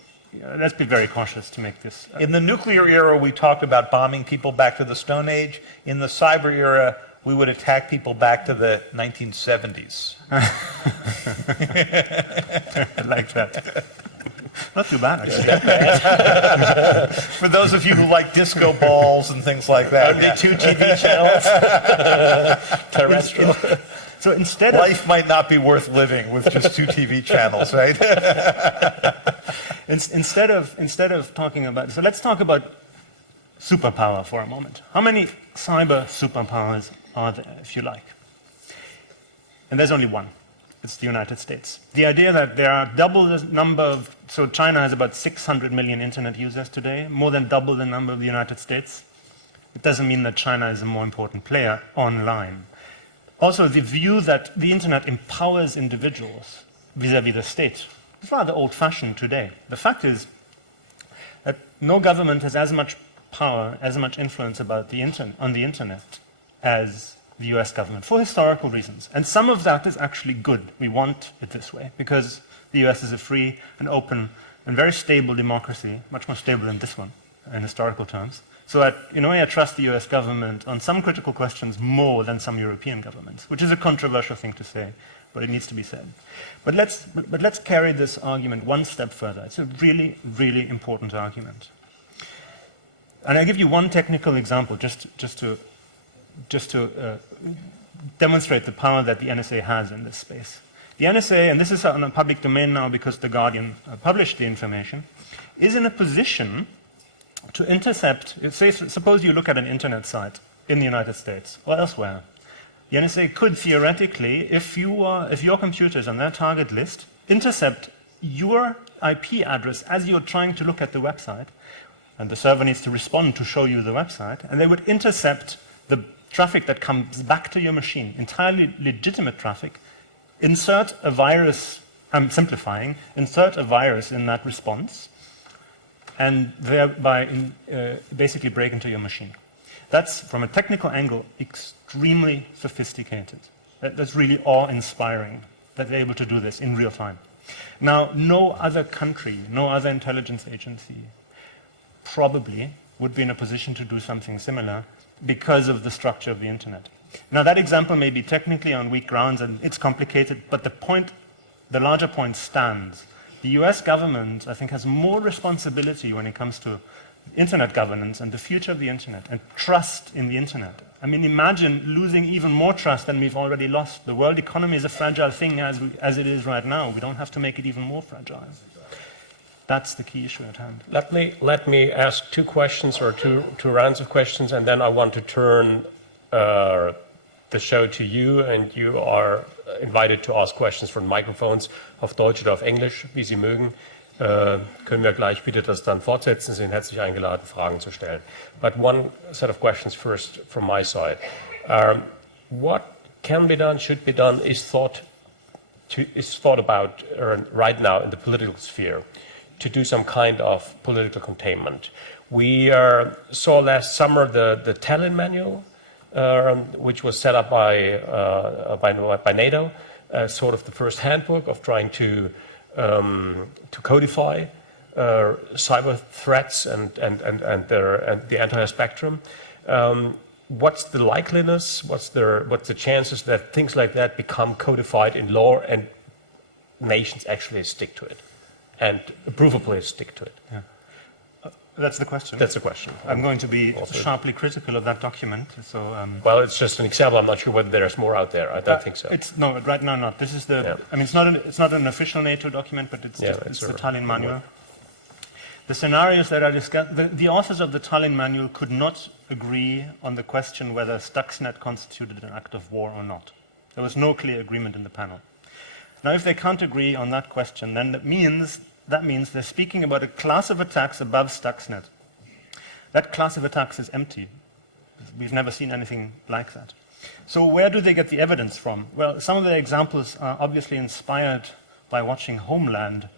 let's be very cautious to make this. In the nuclear era, we talked about bombing people back to the Stone Age. In the cyber era, we would attack people back to the 1970s. I like that. Not too bad, actually. For those of you who like disco balls and things like that. Only 2 TV channels. Terrestrial. So instead Life might not be worth living with just 2 TV channels, right? instead of talking about, so let's talk about superpower for a moment. How many cyber superpowers are there, if you like? And there's only one. It's the United States. The idea that there are double the number of, so China has about 600 million internet users today, more than double the number of the United States. It doesn't mean that China is a more important player online. Also, the view that the internet empowers individuals vis-à-vis the state is rather old-fashioned today. The fact is that no government has as much power, as much influence about on the internet as the US government, for historical reasons. And some of that is actually good. We want it this way, because the US is a free and open and very stable democracy, much more stable than this one in historical terms. So that, in a way, I trust the US government on some critical questions more than some European governments, which is a controversial thing to say, but it needs to be said. But let's carry this argument one step further. It's a really, really important argument. And I'll give you one technical example just to demonstrate the power that the NSA has in this space. The NSA, and this is on a public domain now because The Guardian published the information, is in a position to intercept, suppose you look at an internet site in the United States or elsewhere. The NSA could theoretically, if your computer is on their target list, intercept your IP address as you're trying to look at the website, and the server needs to respond to show you the website, and they would intercept the traffic that comes back to your machine, entirely legitimate traffic, insert a virus, I'm simplifying, insert a virus in that response, and thereby basically break into your machine. That's, from a technical angle, extremely sophisticated. That's really awe-inspiring that they're able to do this in real time. Now, no other country, no other intelligence agency probably would be in a position to do something similar because of the structure of the internet. Now, that example may be technically on weak grounds and it's complicated, but the larger point stands. The US government, I think, has more responsibility when it comes to internet governance and the future of the internet and trust in the internet. I mean, imagine losing even more trust than we've already lost. The world economy is a fragile thing as it is right now. We don't have to make it even more fragile. That's the key issue at hand. Let me ask two questions or two rounds of questions, and then I want to turn the show to you, and you are invited to ask questions from microphones auf Deutsch oder auf Englisch, wie Sie mögen. Können wir gleich bitte das dann fortsetzen. Sie sind herzlich eingeladen, Fragen zu stellen. But one set of questions first from my side. What can be done, should be done, is thought about right now in the political sphere to do some kind of political containment. We saw last summer the Tallinn Manual, which was set up by NATO, sort of the first handbook of trying to codify cyber threats and the entire spectrum. What's the likeliness? What's the chances that things like that become codified in law and nations actually stick to it and provably stick to it? Yeah. That's the question. That's the question. I'm going to be sharply critical of that document. So, well, it's just an example. I'm not sure whether there's more out there. I don't think so. No, right now not. This is the. Yeah. I mean, it's not an official NATO document, but it's the Tallinn Manual. The scenarios that are discussed. The authors of the Tallinn Manual could not agree on the question whether Stuxnet constituted an act of war or not. There was no clear agreement in the panel. Now, if they can't agree on that question, then that means they're speaking about a class of attacks above Stuxnet. That class of attacks is empty. We've never seen anything like that. So where do they get the evidence from? Well, some of the examples are obviously inspired by watching Homeland.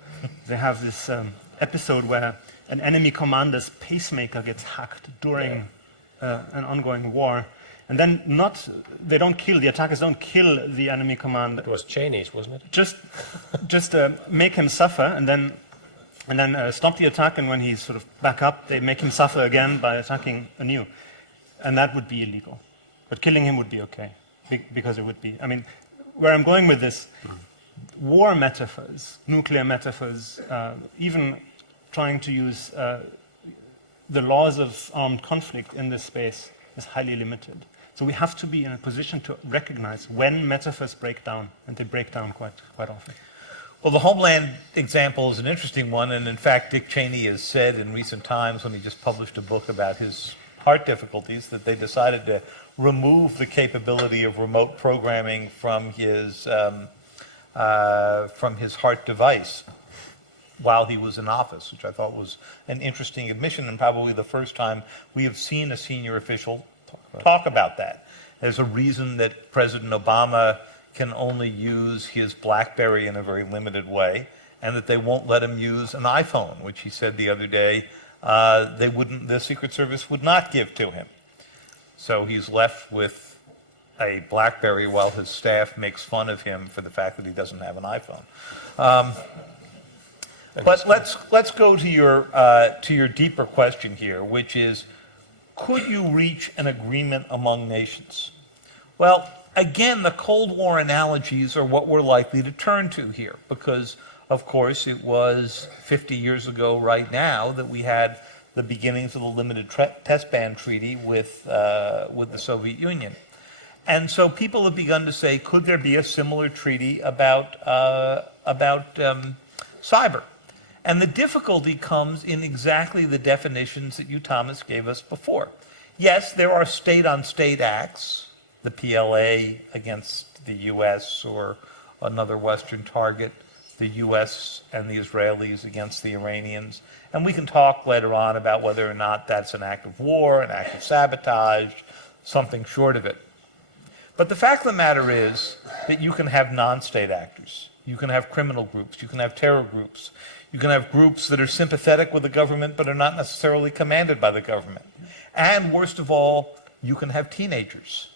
They have this episode where an enemy commander's pacemaker gets hacked during an ongoing war. And then the attackers don't kill the enemy commander. It was Cheney's, wasn't it? Just make him suffer and then stop the attack, and when he's sort of back up, they make him suffer again by attacking anew. And that would be illegal. But killing him would be okay, because it would be. I mean, where I'm going with this, war metaphors, nuclear metaphors, even trying to use the laws of armed conflict in this space is highly limited. So we have to be in a position to recognize when metaphors break down, and they break down quite often. Well, the Homeland example is an interesting one, and in fact, Dick Cheney has said in recent times, when he just published a book about his heart difficulties, that they decided to remove the capability of remote programming from his heart device while he was in office, which I thought was an interesting admission, and probably the first time we have seen a senior official talk about that. There's a reason that President Obama can only use his BlackBerry in a very limited way, and that they won't let him use an iPhone, which he said the other day the Secret Service would not give to him. So he's left with a BlackBerry while his staff makes fun of him for the fact that he doesn't have an iPhone. But let's go to your deeper question here, which is, could you reach an agreement among nations? Well, again, the Cold War analogies are what we're likely to turn to here, because, of course, it was 50 years ago right now that we had the beginnings of the Limited Test Ban Treaty with the Soviet Union. And so people have begun to say, could there be a similar treaty about cyber? And the difficulty comes in exactly the definitions that you, Thomas, gave us before. Yes, there are state-on-state acts, the PLA against the U.S. or another Western target, the U.S. and the Israelis against the Iranians. And we can talk later on about whether or not that's an act of war, an act of sabotage, something short of it. But the fact of the matter is that you can have non-state actors. You can have criminal groups. You can have terror groups. You can have groups that are sympathetic with the government but are not necessarily commanded by the government. And worst of all, you can have teenagers.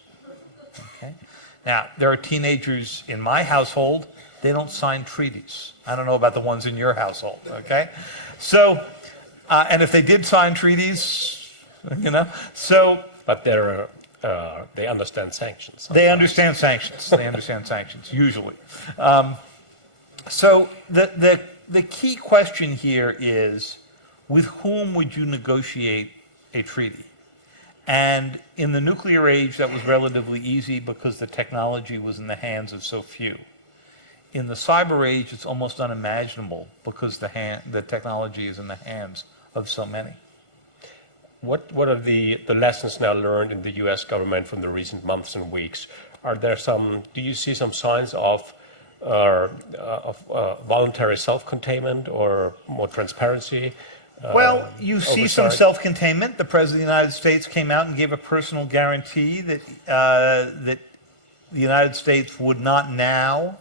Okay? Now, there are teenagers in my household, they don't sign treaties. I don't know about the ones in your household, okay? So, and if they did sign treaties, so... But they understand sanctions. They understand sanctions. They understand sanctions, usually. So the key question here is, with whom would you negotiate a treaty? And in the nuclear age, that was relatively easy because the technology was in the hands of so few. In the cyber age, it's almost unimaginable because the technology is in the hands of so many. What are the lessons now learned in the U.S. government from the recent months and weeks? Do you see some signs of voluntary self-containment or more transparency? Well, you see some self-containment. The President of the United States came out and gave a personal guarantee that that the United States would not now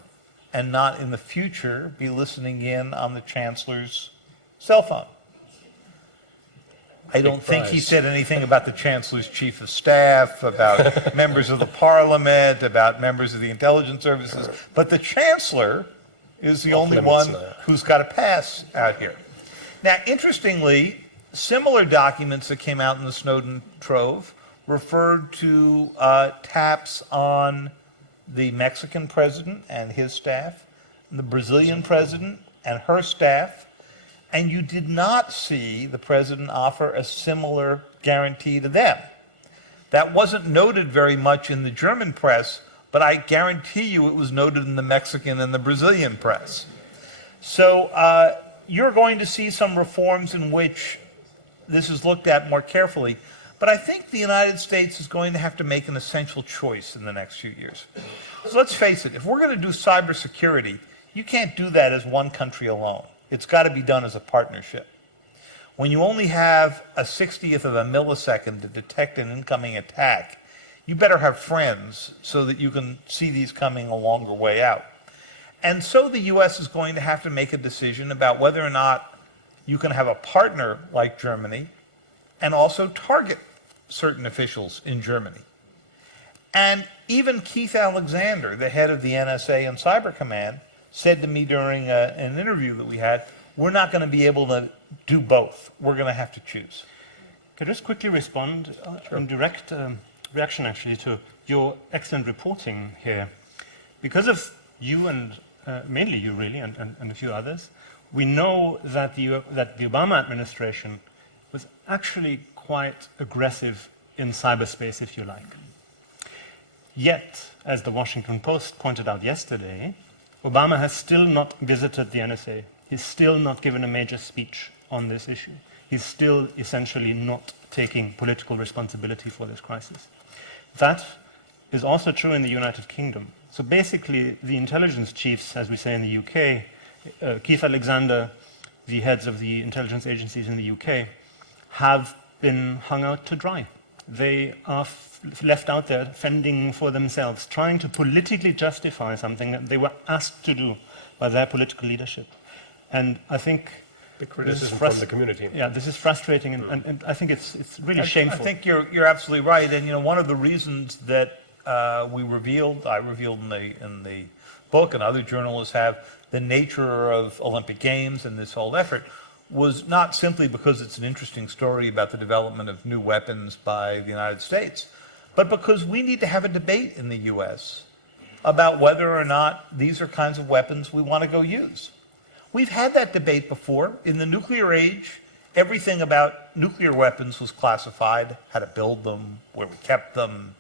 and not in the future be listening in on the Chancellor's cell phone. I don't think he said anything about the Chancellor's Chief of Staff, about members of the Parliament, about members of the intelligence services, but the Chancellor is the only one who's got a pass out here. Now, interestingly, similar documents that came out in the Snowden trove referred to taps on the Mexican president and his staff, and the Brazilian president and her staff, and you did not see the president offer a similar guarantee to them. That wasn't noted very much in the German press, but I guarantee you it was noted in the Mexican and the Brazilian press. So you're going to see some reforms in which this is looked at more carefully, but I think the United States is going to have to make an essential choice in the next few years. So let's face it, if we're going to do cybersecurity, you can't do that as one country alone. It's got to be done as a partnership. When you only have a 60th of a millisecond to detect an incoming attack, you better have friends so that you can see these coming a longer way out. And so the U.S. is going to have to make a decision about whether or not you can have a partner like Germany and also target certain officials in Germany. And even Keith Alexander, the head of the NSA and Cyber Command, said to me during an interview that we had, we're not going to be able to do both. We're going to have to choose. Could I just quickly respond in direct reaction, actually, to your excellent reporting here? Because of you and mainly you, really, and a few others, we know that the Obama administration was actually quite aggressive in cyberspace, if you like. Yet, as the Washington Post pointed out yesterday, Obama has still not visited the NSA. He's still not given a major speech on this issue. He's still essentially not taking political responsibility for this crisis. That is also true in the United Kingdom. So basically, the intelligence chiefs, as we say in the UK, Keith Alexander, the heads of the intelligence agencies in the UK, have been hung out to dry. They are left out there fending for themselves, trying to politically justify something that they were asked to do by their political leadership. And I think the criticism from the community. Yeah, this is frustrating, and I think it's really shameful. I think you're absolutely right. And one of the reasons that I revealed in the book, and other journalists have, the nature of Olympic Games and this whole effort was not simply because it's an interesting story about the development of new weapons by the United States, but because we need to have a debate in the U.S. about whether or not these are kinds of weapons we want to go use. We've had that debate before. In the nuclear age, everything about nuclear weapons was classified, how to build them, where we kept them.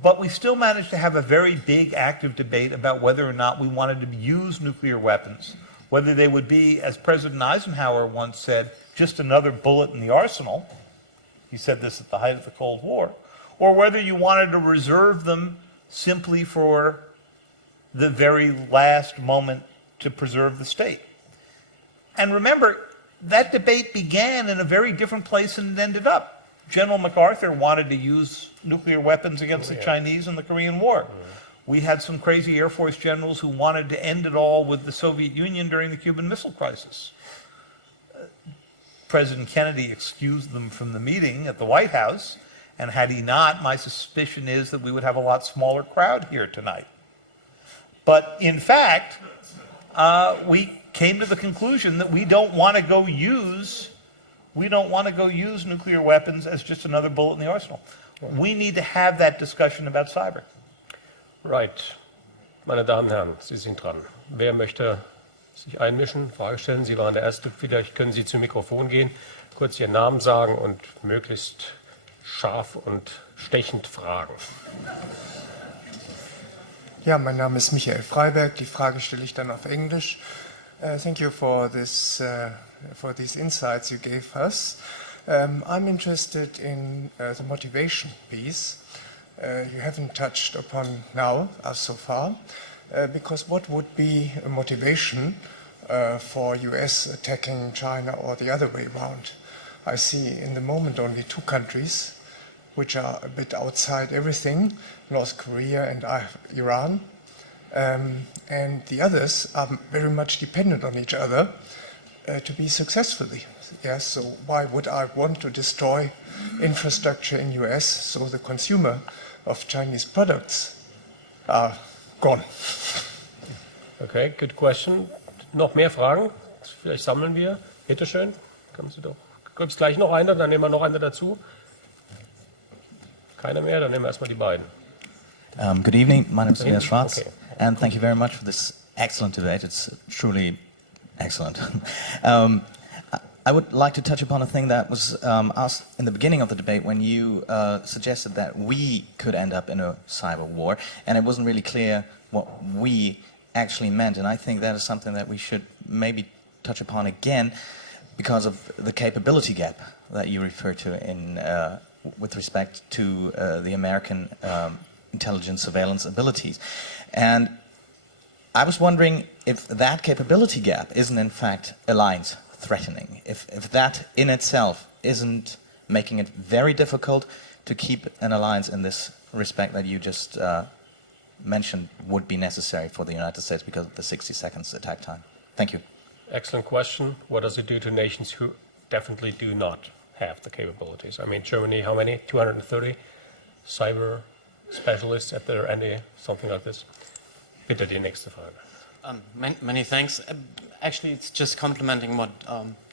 But we still managed to have a very big, active debate about whether or not we wanted to use nuclear weapons, whether they would be, as President Eisenhower once said, just another bullet in the arsenal. He said this at the height of the Cold War. Or whether you wanted to reserve them simply for the very last moment to preserve the state. And remember, that debate began in a very different place than it ended up. General MacArthur wanted to use nuclear weapons against the Chinese in the Korean War. We had some crazy Air Force generals who wanted to end it all with the Soviet Union during the Cuban Missile Crisis. President Kennedy excused them from the meeting at the White House, And had he not, my suspicion is that we would have a lot smaller crowd here tonight. But in fact, we came to the conclusion that we don't want to go use nuclear weapons as just another bullet in the arsenal. We need to have that discussion about cyber. Right. Meine Damen und Herren, Sie sind dran. Wer möchte sich einmischen, Frage stellen? Sie waren der Erste. Vielleicht können Sie zum Mikrofon gehen, kurz Ihren Namen sagen und möglichst scharf und stechend fragen. Ja, mein Name ist Michael Freiberg. Die Frage stelle ich dann auf Englisch. Thank you for these insights you gave us. I'm interested in the motivation piece. You haven't touched upon now, so far, because what would be a motivation for US attacking China or the other way around? I see in the moment only two countries which are a bit outside everything, North Korea and Iran, and the others are very much dependent on each other to be successfully. Yes, so why would I want to destroy infrastructure in US so the consumer of Chinese products are gone? Okay, good question. Noch mehr Fragen? Vielleicht sammeln wir. Bitte schön. Gibt es gleich noch eine? Dann nehmen wir noch eine dazu. Keiner mehr? Dann nehmen wir erstmal die beiden. Good evening. My name is Tobias Schwarz, and thank you very much for this excellent debate. It's truly excellent. I would like to touch upon a thing that was asked in the beginning of the debate when you suggested that we could end up in a cyber war, and it wasn't really clear what we actually meant, and I think that is something that we should maybe touch upon again because of the capability gap that you refer to in with respect to the American intelligence surveillance abilities. And I was wondering if that capability gap isn't in fact alliance threatening, if that in itself isn't making it very difficult to keep an alliance in this respect that you just mentioned would be necessary for the United States because of the 60 seconds attack time. Thank you. Excellent question. What does it do to nations who definitely do not have the capabilities? I mean, Germany, how many? 230 cyber specialists at their end, something like this. Bitte die nächste Frage. Many thanks. Actually, it's just complementing what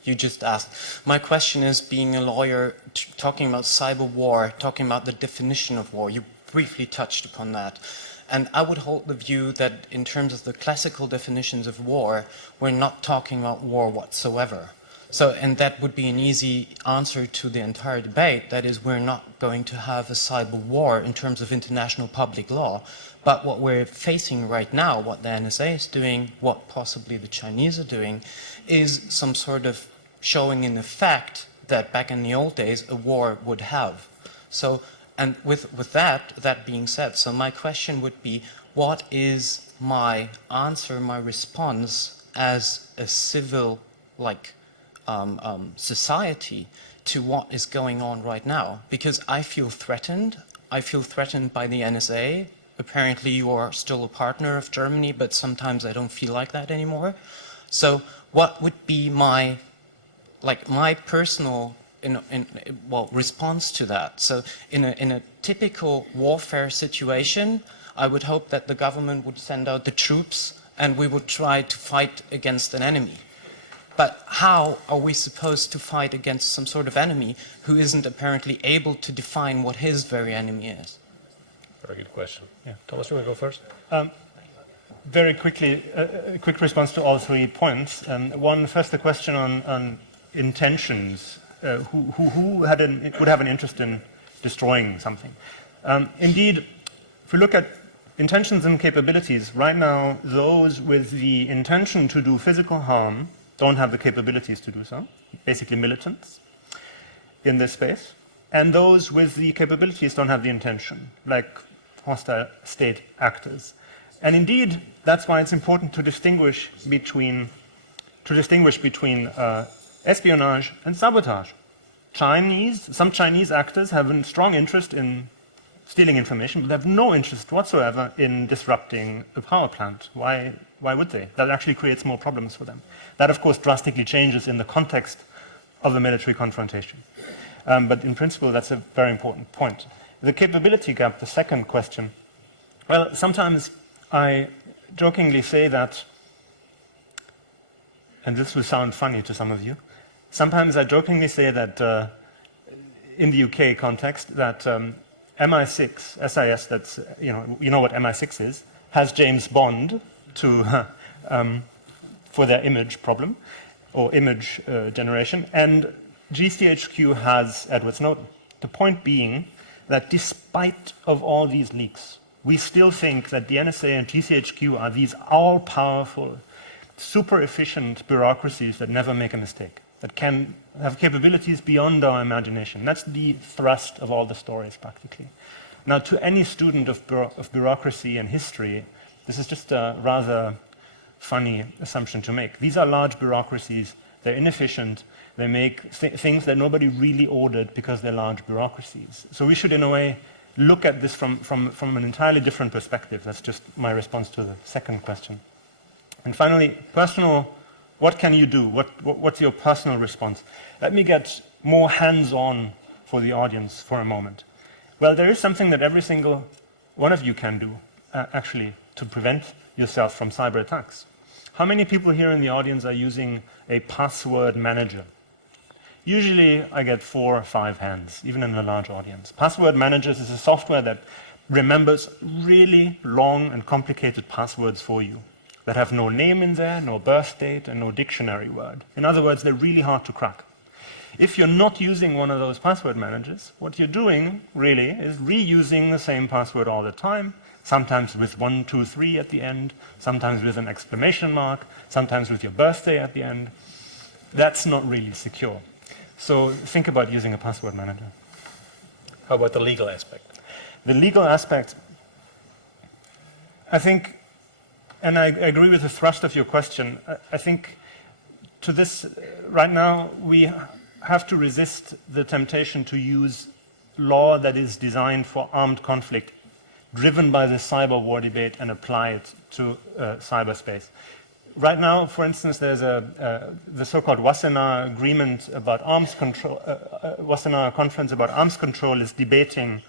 you just asked. My question is, being a lawyer, talking about cyber war, talking about the definition of war, you briefly touched upon that. And I would hold the view that in terms of the classical definitions of war, we're not talking about war whatsoever. So, and that would be an easy answer to the entire debate. That is, we're not going to have a cyber war in terms of international public law. But what we're facing right now, what the NSA is doing, what possibly the Chinese are doing, is some sort of showing in effect that back in the old days, a war would have. So, and with that being said, so my question would be, what is my answer, my response as a civil, society to what is going on right now? Because I feel threatened. I feel threatened by the NSA. Apparently you are still a partner of Germany, but sometimes I don't feel like that anymore. So what would be my personal response to that? So in a typical warfare situation, I would hope that the government would send out the troops and we would try to fight against an enemy. But how are we supposed to fight against some sort of enemy who isn't apparently able to define what his very enemy is? Very good question. Yeah. Thomas, you want to go first? Very quickly, a quick response to all 3 points. First, the question on intentions. Who would have an interest in destroying something? Indeed, if we look at intentions and capabilities, right now, those with the intention to do physical harm don't have the capabilities to do so, basically militants in this space. And those with the capabilities don't have the intention, like hostile state actors. And indeed, that's why it's important to distinguish between espionage and sabotage. Some Chinese actors have a strong interest in stealing information, but they have no interest whatsoever in disrupting a power plant. Why would they? That actually creates more problems for them. That, of course, drastically changes in the context of the military confrontation. But in principle, that's a very important point. The capability gap, the second question. Well, sometimes I jokingly say that, and this will sound funny to some of you, sometimes I jokingly say that in the UK context that MI6, SIS, that's, you know what MI6 is, has James Bond to, for their image problem, or image generation, and GCHQ has Edward Snowden. The point being that despite of all these leaks, we still think that the NSA and GCHQ are these all-powerful, super efficient bureaucracies that never make a mistake, that can have capabilities beyond our imagination. That's the thrust of all the stories, practically. Now, to any student of bureaucracy and history, this is just a rather funny assumption to make. These are large bureaucracies, they're inefficient, they make things that nobody really ordered because they're large bureaucracies. So we should, in a way, look at this from an entirely different perspective. That's just my response to the second question. And finally, personal, what can you do? What's your personal response? Let me get more hands-on for the audience for a moment. Well, there is something that every single one of you can do, actually, to prevent yourself from cyber attacks. How many people here in the audience are using a password manager? Usually I get 4 or 5 hands, even in a large audience. Password managers is a software that remembers really long and complicated passwords for you that have no name in there, no birth date, and no dictionary word. In other words, they're really hard to crack. If you're not using one of those password managers, what you're doing really is reusing the same password all the time, sometimes with 1, 2, 3 at the end, sometimes with an exclamation mark, sometimes with your birthday at the end. That's not really secure. So think about using a password manager. How about the legal aspect? The legal aspect, I think, and I agree with the thrust of your question, I think to this, right now, we have to resist the temptation to use law that is designed for armed conflict, driven by the cyber war debate, and apply it to cyberspace. Right now, for instance, there's the so-called Wassenaar agreement about arms control. Wassenaar conference about arms control is debating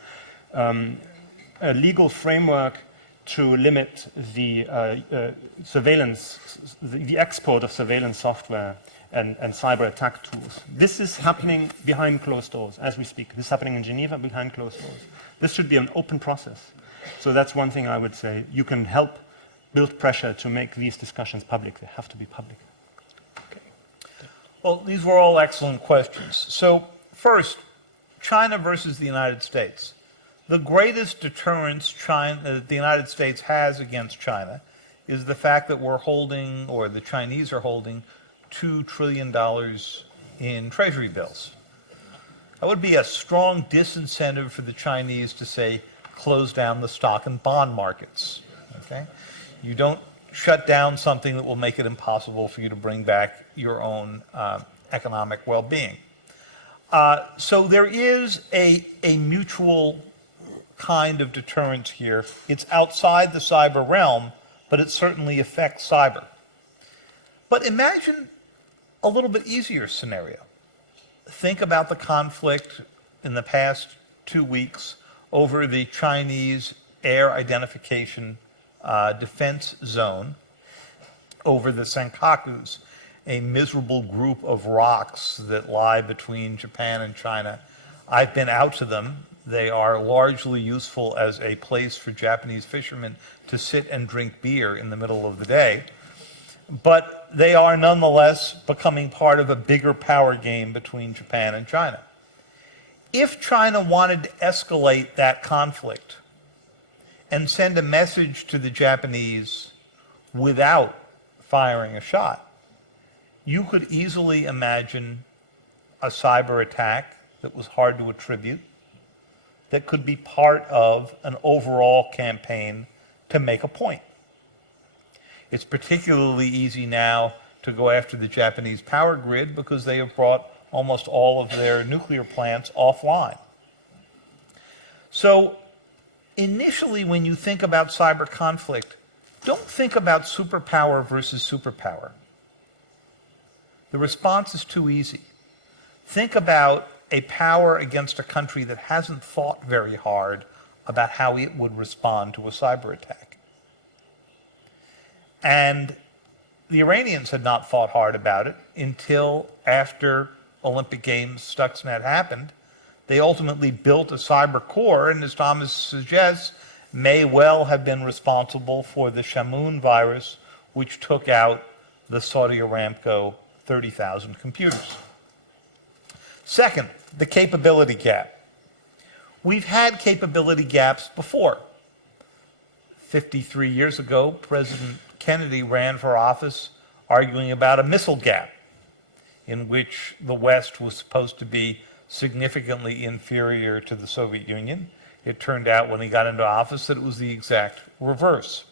a legal framework to limit the surveillance, the export of surveillance software and cyber attack tools. This is happening behind closed doors as we speak. This is happening in Geneva behind closed doors. This should be an open process. So that's one thing I would say. You can help build pressure to make these discussions public. They have to be public. Okay. Well, these were all excellent questions. So first, China versus the United States. The greatest deterrence the United States has against China is the fact that we're holding, or the Chinese are holding, $2 trillion in treasury bills. That would be a strong disincentive for the Chinese to say, close down the stock and bond markets. Okay? You don't shut down something that will make it impossible for you to bring back your own economic well-being. So there is a mutual kind of deterrence here. It's outside the cyber realm, but it certainly affects cyber. But imagine a little bit easier scenario. Think about the conflict in the past 2 weeks over the Chinese air identification defense zone over the Senkakus, a miserable group of rocks that lie between Japan and China. I've been out to them. They are largely useful as a place for Japanese fishermen to sit and drink beer in the middle of the day. But they are nonetheless becoming part of a bigger power game between Japan and China. If China wanted to escalate that conflict and send a message to the Japanese without firing a shot, you could easily imagine a cyber attack that was hard to attribute, that could be part of an overall campaign to make a point. It's particularly easy now to go after the Japanese power grid because they have brought almost all of their nuclear plants offline. So initially, when you think about cyber conflict, don't think about superpower versus superpower. The response is too easy. Think about a power against a country that hasn't thought very hard about how it would respond to a cyber attack. And the Iranians had not thought hard about it until after Olympic Games Stuxnet happened. They ultimately built a cyber core, and as Thomas suggests, may well have been responsible for the Shamoon virus, which took out the Saudi Aramco 30,000 computers. Second, the capability gap. We've had capability gaps before. 53 years ago, President Kennedy ran for office arguing about a missile gap in which the West was supposed to be significantly inferior to the Soviet Union. It turned out when he got into office that it was the exact reverse.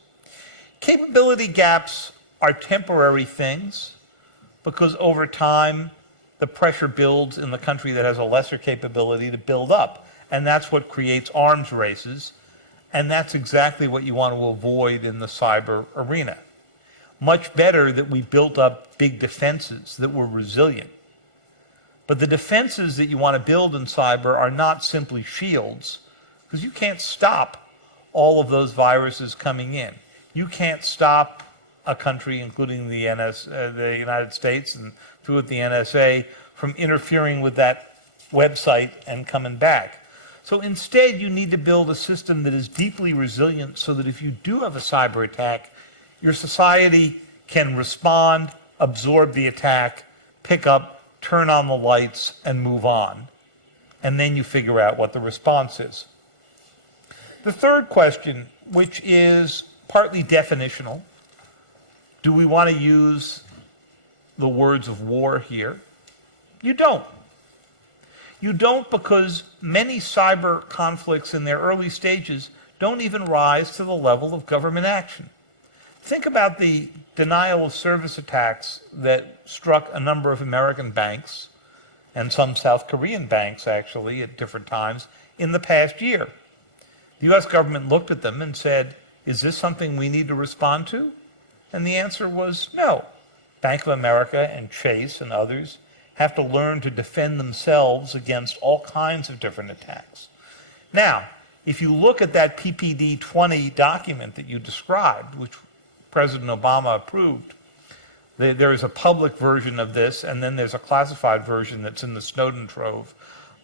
Capability gaps are temporary things because over time the pressure builds in the country that has a lesser capability to build up. And that's what creates arms races. And that's exactly what you want to avoid in the cyber arena. Much better that we built up big defenses that were resilient. But the defenses that you want to build in cyber are not simply shields, because you can't stop all of those viruses coming in. You can't stop a country, including the United States and through it the NSA, from interfering with that website and coming back. So instead, you need to build a system that is deeply resilient so that if you do have a cyber attack, your society can respond, absorb the attack, pick up, turn on the lights, and move on. And then you figure out what the response is. The third question, which is partly definitional, do we want to use the words of war here? You don't. You don't, because many cyber conflicts in their early stages don't even rise to the level of government action. Think about the denial of service attacks that struck a number of American banks and some South Korean banks, actually, at different times in the past year. The US government looked at them and said, is this something we need to respond to? And the answer was no. Bank of America and Chase and others have to learn to defend themselves against all kinds of different attacks. Now, if you look at that PPD-20 document that you described, which President Obama approved, there is a public version of this, and then there's a classified version that's in the Snowden trove.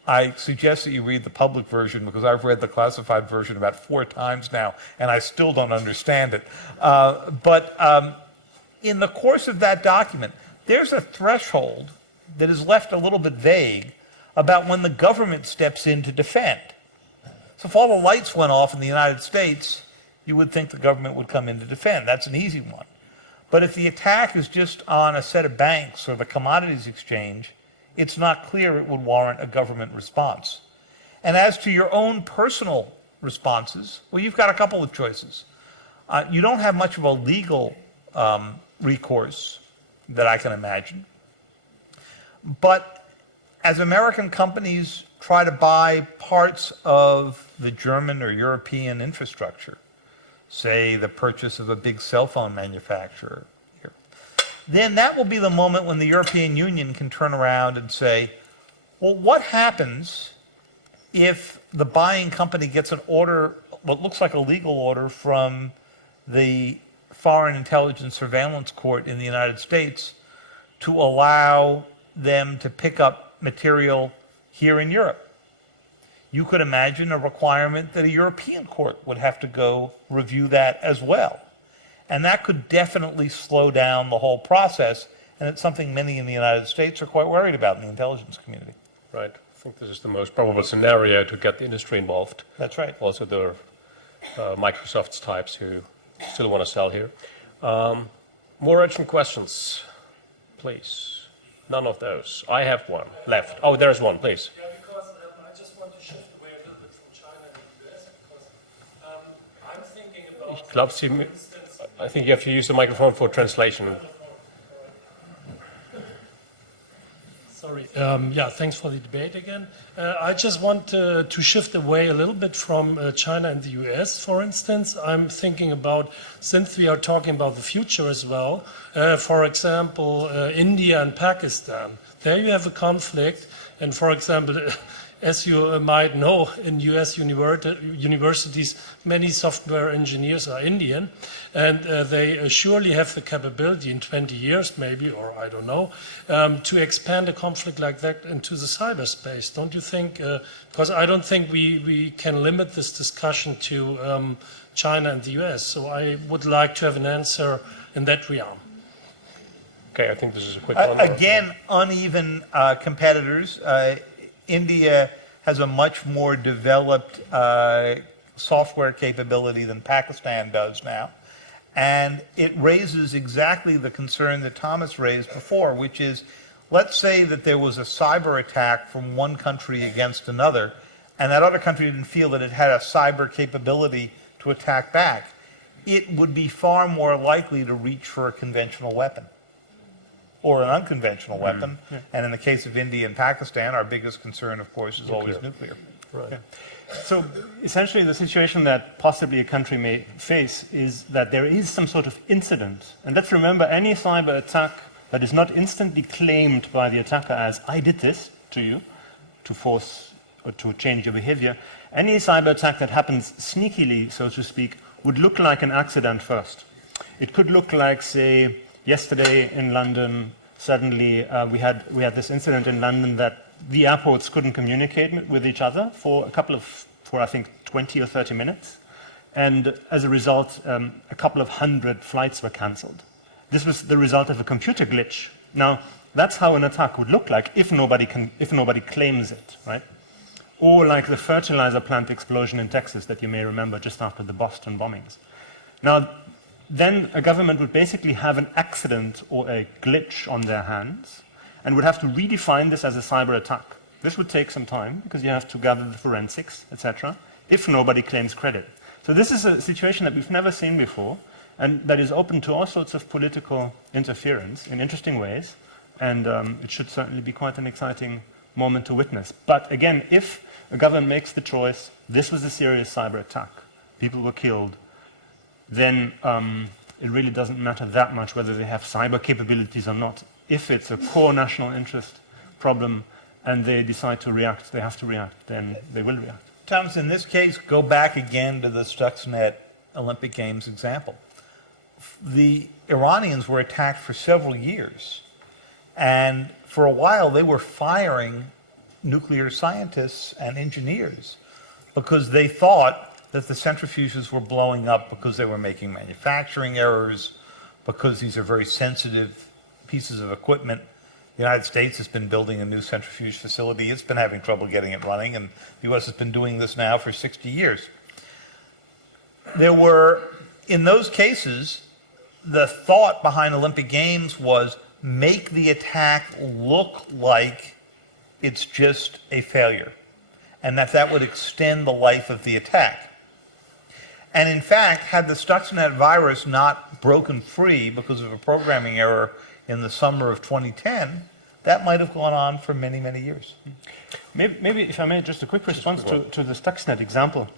I suggest that you read the public version because I've read the classified version about 4 times now, and I still don't understand it. But in the course of that document, there's a threshold that is left a little bit vague about when the government steps in to defend. So if all the lights went off in the United States, you would think the government would come in to defend. That's an easy one. But if the attack is just on a set of banks or the commodities exchange, it's not clear it would warrant a government response. And as to your own personal responses, well, you've got a couple of choices. You don't have much of a legal recourse that I can imagine. But as American companies try to buy parts of the German or European infrastructure, say the purchase of a big cell phone manufacturer here, then that will be the moment when the European Union can turn around and say, well, what happens if the buying company gets an order, what looks like a legal order from the Foreign Intelligence Surveillance Court in the United States to allow them to pick up material here in Europe? You could imagine a requirement that a European court would have to go review that as well. And that could definitely slow down the whole process, and it's something many in the United States are quite worried about in the intelligence community. Right. I think this is the most probable scenario to get the industry involved. That's right. Also the Microsoft's types who still want to sell here. More urgent questions, please. None of those. I have one left. Oh, there's one, please. Yeah, because I just want to shift away a little bit from China and the US because I'm thinking about... Ich glaube, I think you have to use the microphone for translation. Sorry. Yeah, thanks for the debate again. I just want to shift away a little bit from China and the US, for instance. I'm thinking about, since we are talking about the future as well, for example, India and Pakistan. There you have a conflict, and for example, as you might know, in US universities, many software engineers are Indian, and they surely have the capability in 20 years maybe, or I don't know, to expand a conflict like that into the cyberspace. Don't you think, because I don't think we can limit this discussion to China and the US, so I would like to have an answer in that realm. Okay, I think this is a quick one. Again, uneven competitors. India has a much more developed software capability than Pakistan does now. And it raises exactly the concern that Thomas raised before, which is, let's say that there was a cyber attack from one country against another, and that other country didn't feel that it had a cyber capability to attack back. It would be far more likely to reach for a conventional weapon or an unconventional weapon. Yeah. And in the case of India and Pakistan, our biggest concern, of course, is always nuclear. Right. Yeah. So essentially the situation that possibly a country may face is that there is some sort of incident. And let's remember, any cyber attack that is not instantly claimed by the attacker as, I did this to you, to force or to change your behavior, any cyber attack that happens sneakily, so to speak, would look like an accident first. It could look like, say, yesterday in London, suddenly we had this incident in London that the airports couldn't communicate with each other for I think 20 or 30 minutes. And as a result, a couple of hundred flights were cancelled. This was the result of a computer glitch. Now, that's how an attack would look like if nobody claims it, right? Or like the fertilizer plant explosion in Texas that you may remember just after the Boston bombings. Now, then a government would basically have an accident or a glitch on their hands and would have to redefine this as a cyber attack. This would take some time because you have to gather the forensics, etc., if nobody claims credit. So this is a situation that we've never seen before and that is open to all sorts of political interference in interesting ways, and it should certainly be quite an exciting moment to witness. But again, if a government makes the choice, this was a serious cyber attack, people were killed, then it really doesn't matter that much whether they have cyber capabilities or not. If it's a core national interest problem and they decide to react, they have to react, then they will react. Thomas, in this case, go back again to the Stuxnet Olympic Games example. The Iranians were attacked for several years, and for a while they were firing nuclear scientists and engineers because they thought that the centrifuges were blowing up because they were making manufacturing errors, because these are very sensitive pieces of equipment. The United States has been building a new centrifuge facility. It's been having trouble getting it running, and the U.S. has been doing this now for 60 years. There were, in those cases, the thought behind Olympic Games was make the attack look like it's just a failure, and that would extend the life of the attack. And in fact, had the Stuxnet virus not broken free because of a programming error in the summer of 2010, that might have gone on for many, many years. Maybe if I may, just a quick response to the Stuxnet example.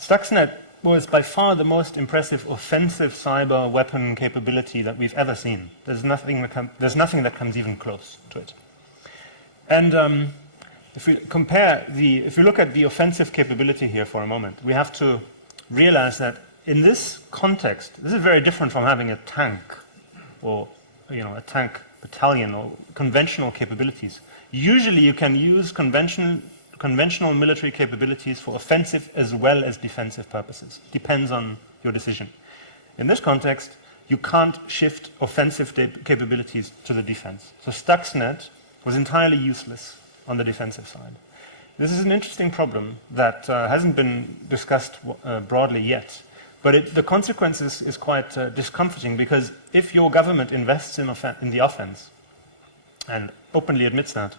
Stuxnet was by far the most impressive offensive cyber weapon capability that we've ever seen. There's nothing that comes even close to it. And if we look at the offensive capability here for a moment, we have to realize that in this context, this is very different from having a tank or a tank battalion or conventional capabilities. Usually you can use conventional military capabilities for offensive as well as defensive purposes. Depends on your decision. In this context, you can't shift offensive capabilities to the defense. So Stuxnet was entirely useless on the defensive side. This is an interesting problem that hasn't been discussed broadly yet, but the consequences is quite discomforting, because if your government invests in the offense and openly admits that,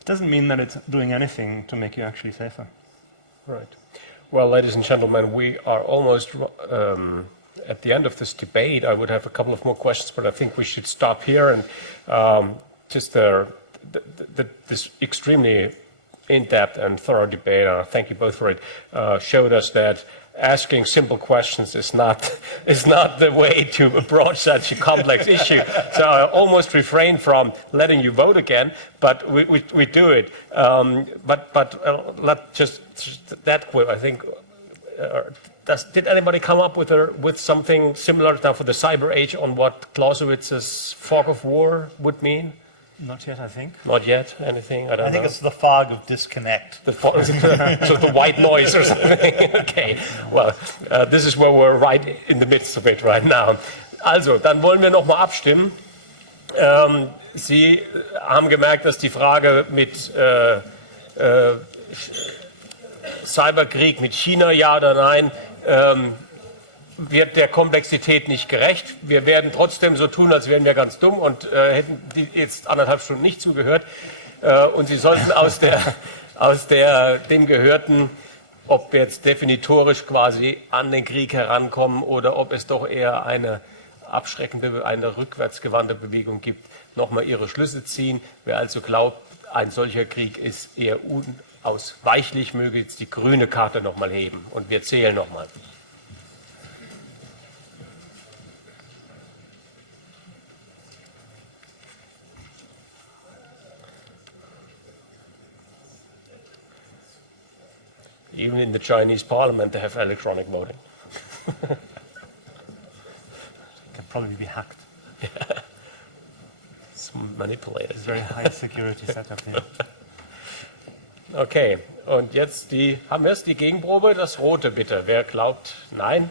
it doesn't mean that it's doing anything to make you actually safer. Right. Well, ladies and gentlemen, we are almost at the end of this debate. I would have a couple of more questions, but I think we should stop here. And this extremely in-depth and thorough debate, thank you both for it, showed us that asking simple questions is not the way to approach such a complex issue. So I almost refrain from letting you vote again, but we do it. Let just that quick. I think. Did anybody come up with something similar now for the cyber age on what Clausewitz's fog of war would mean? Not yet, I think. Not yet. Anything? I don't know. I think it's the fog of disconnect. So the white noise or something. Okay. Well, this is where we're right in the midst of it right now. Also, dann wollen wir noch mal abstimmen. Sie haben gemerkt, dass die Frage mit Cyber-Krieg mit China, ja oder nein, wird der Komplexität nicht gerecht. Wir werden trotzdem so tun, als wären wir ganz dumm und hätten die jetzt 1,5 Stunden nicht zugehört. Und Sie sollten aus dem Gehörten, ob wir jetzt definitorisch quasi an den Krieg herankommen oder ob es doch eher eine abschreckende, eine rückwärtsgewandte Bewegung gibt, nochmal Ihre Schlüsse ziehen. Wer also glaubt, ein solcher Krieg ist eher unausweichlich, möge jetzt die grüne Karte nochmal heben. Und wir zählen nochmal. Even in the Chinese parliament, they have electronic voting. Can probably be hacked. Yeah. It's manipulated. It's very high security setup here. Okay, und jetzt haben wir es, die Gegenprobe, das Rote bitte. Wer glaubt nein?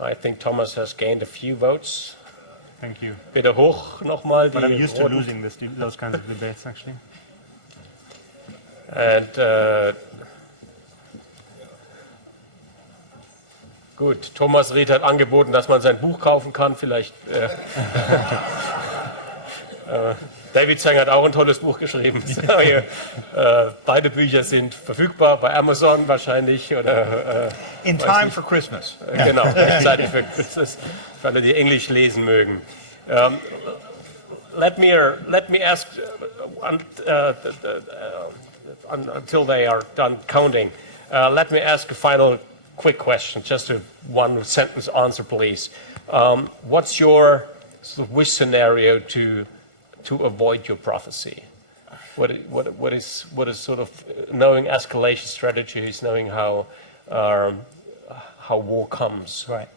I think Thomas has gained a few votes. Thank you. Bitte hoch nochmal die But I'm used to Roten. losing those kinds of debates, actually. And, gut, Thomas Ried hat angeboten, dass man sein Buch kaufen kann. Vielleicht. David Zeng hat auch ein tolles Buch geschrieben. Beide Bücher sind verfügbar bei Amazon wahrscheinlich. Oder, In time for Christmas. Genau, rechtzeitig für Christmas, für alle, die Englisch lesen mögen. Let me ask until they are done counting. Let me ask a final quick question, just a one-sentence answer, please. What's your sort of wish scenario to avoid your prophecy? What is sort of knowing escalation strategies, knowing how war comes? Right.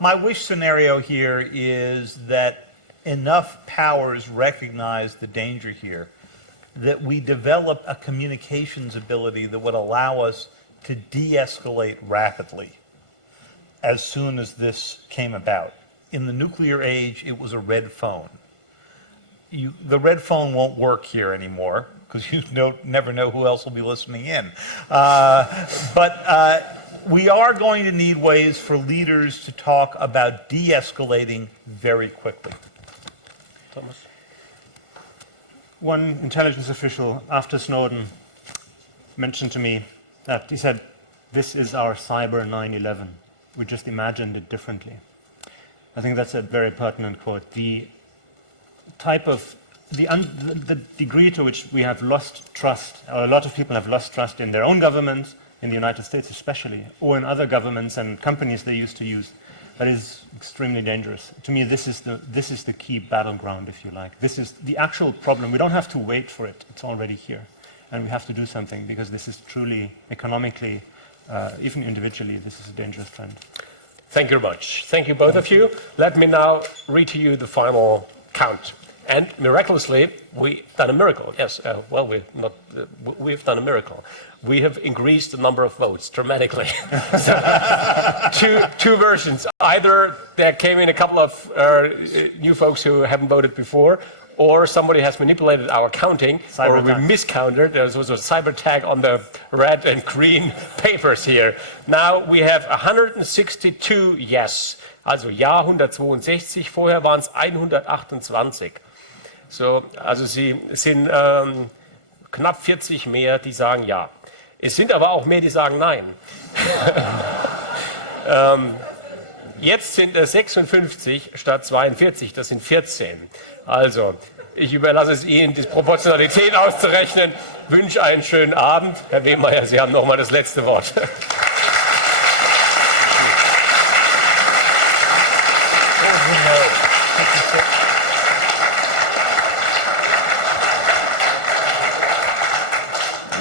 My wish scenario here is that enough powers recognize the danger here, that we develop a communications ability that would allow us to de-escalate rapidly as soon as this came about. In the nuclear age, it was a red phone. The red phone won't work here anymore because you never know who else will be listening in. But we are going to need ways for leaders to talk about de-escalating very quickly. Thomas? One intelligence official after Snowden mentioned to me that he said, "This is our cyber 9/11. We just imagined it differently." I think that's a very pertinent quote. The degree to which we have lost trust, or a lot of people have lost trust in their own governments, in the United States especially, or in other governments and companies they used to use, that is extremely dangerous. To me, this is the key battleground, if you like. This is the actual problem. We don't have to wait for it. It's already here. And we have to do something because this is truly economically, even individually, this is a dangerous trend. Thank you very much. Thank you, both of you. Let me now read to you the final count. And miraculously, we've done a miracle. Yes, we've done a miracle. We have increased the number of votes dramatically. Two versions. Either there came in a couple of new folks who haven't voted before, or somebody has manipulated our counting, or we miscounted. There was a cyber tag on the red and green papers here. Now we have 162 yes. Also ja 162, vorher waren es 128. So, also Sie sind knapp 40 mehr, die sagen ja. Es sind aber auch mehr, die sagen nein. Jetzt sind es 56 statt 42, das sind 14. Also, ich überlasse es Ihnen, die Proportionalität auszurechnen. Wünsche einen schönen Abend. Herr Wehmeier, Sie haben noch mal das letzte Wort.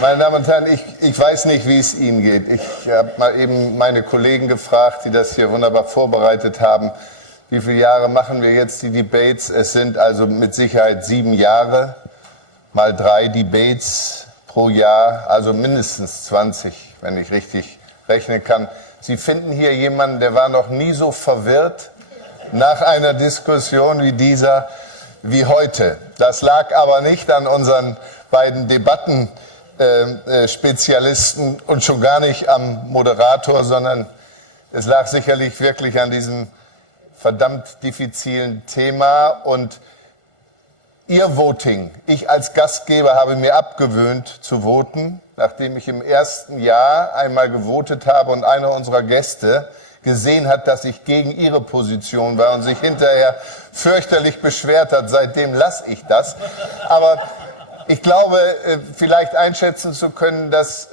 Meine Damen und Herren, ich weiß nicht, wie es Ihnen geht. Ich habe mal eben meine Kollegen gefragt, die das hier wunderbar vorbereitet haben. Wie viele Jahre machen wir jetzt die Debates? Es sind also mit Sicherheit 7 Jahre, mal 3 Debates pro Jahr, also mindestens 20, wenn ich richtig rechnen kann. Sie finden hier jemanden, der war noch nie so verwirrt nach einer Diskussion wie dieser, wie heute. Das lag aber nicht an unseren beiden Debattenspezialisten und schon gar nicht am Moderator, sondern es lag sicherlich wirklich an diesem verdammt diffizilen Thema. Und Ihr Voting, ich als Gastgeber habe mir abgewöhnt zu voten, nachdem ich im ersten Jahr einmal gewotet habe und einer unserer Gäste gesehen hat, dass ich gegen ihre Position war und sich hinterher fürchterlich beschwert hat. Seitdem lasse ich das. Aber ich glaube, vielleicht einschätzen zu können, dass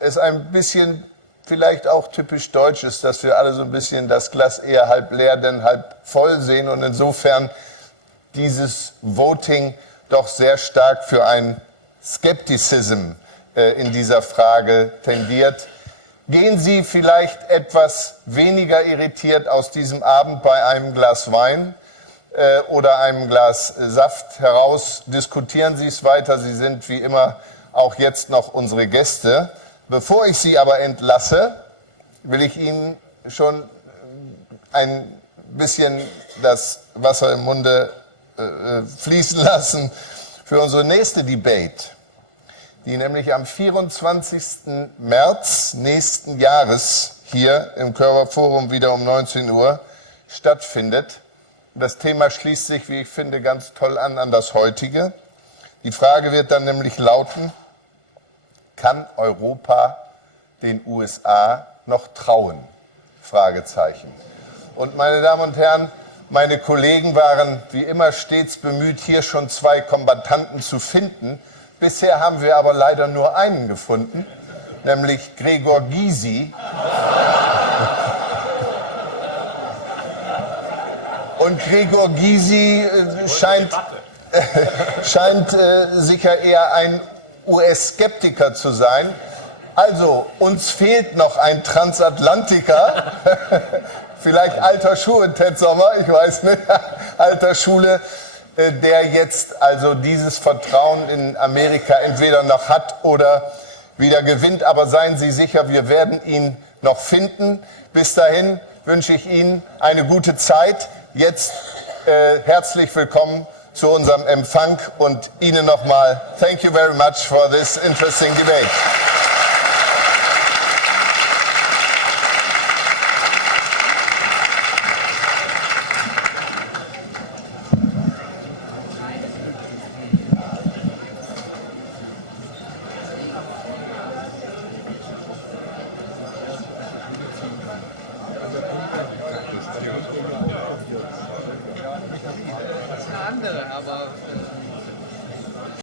es ein bisschen vielleicht auch typisch deutsch ist, dass wir alle so ein bisschen das Glas eher halb leer denn halb voll sehen und insofern dieses Voting doch sehr stark für ein Skepticism in dieser Frage tendiert. Gehen Sie vielleicht etwas weniger irritiert aus diesem Abend bei einem Glas Wein oder einem Glas Saft heraus? Diskutieren Sie es weiter. Sie sind wie immer auch jetzt noch unsere Gäste. Bevor ich Sie aber entlasse, will ich Ihnen schon ein bisschen das Wasser im Munde fließen lassen für unsere nächste Debate, die nämlich am 24. März nächsten Jahres hier im KörberForum wieder um 19 Uhr stattfindet. Das Thema schließt sich, wie ich finde, ganz toll an das heutige. Die Frage wird dann nämlich lauten: Kann Europa den USA noch trauen? Fragezeichen. Und meine Damen und Herren, meine Kollegen waren wie immer stets bemüht, hier schon 2 Kombattanten zu finden. Bisher haben wir aber leider nur einen gefunden, nämlich Gregor Gysi. Und Gregor Gysi scheint sicher eher ein US-Skeptiker zu sein. Also, uns fehlt noch ein Transatlantiker. Vielleicht alter Schuhe, Ted Sommer, ich weiß nicht, alter Schule, der jetzt also dieses Vertrauen in Amerika entweder noch hat oder wieder gewinnt. Aber seien Sie sicher, wir werden ihn noch finden. Bis dahin wünsche ich Ihnen eine gute Zeit. Jetzt herzlich willkommen zu unserem Empfang und Ihnen nochmal thank you very much for this interesting debate.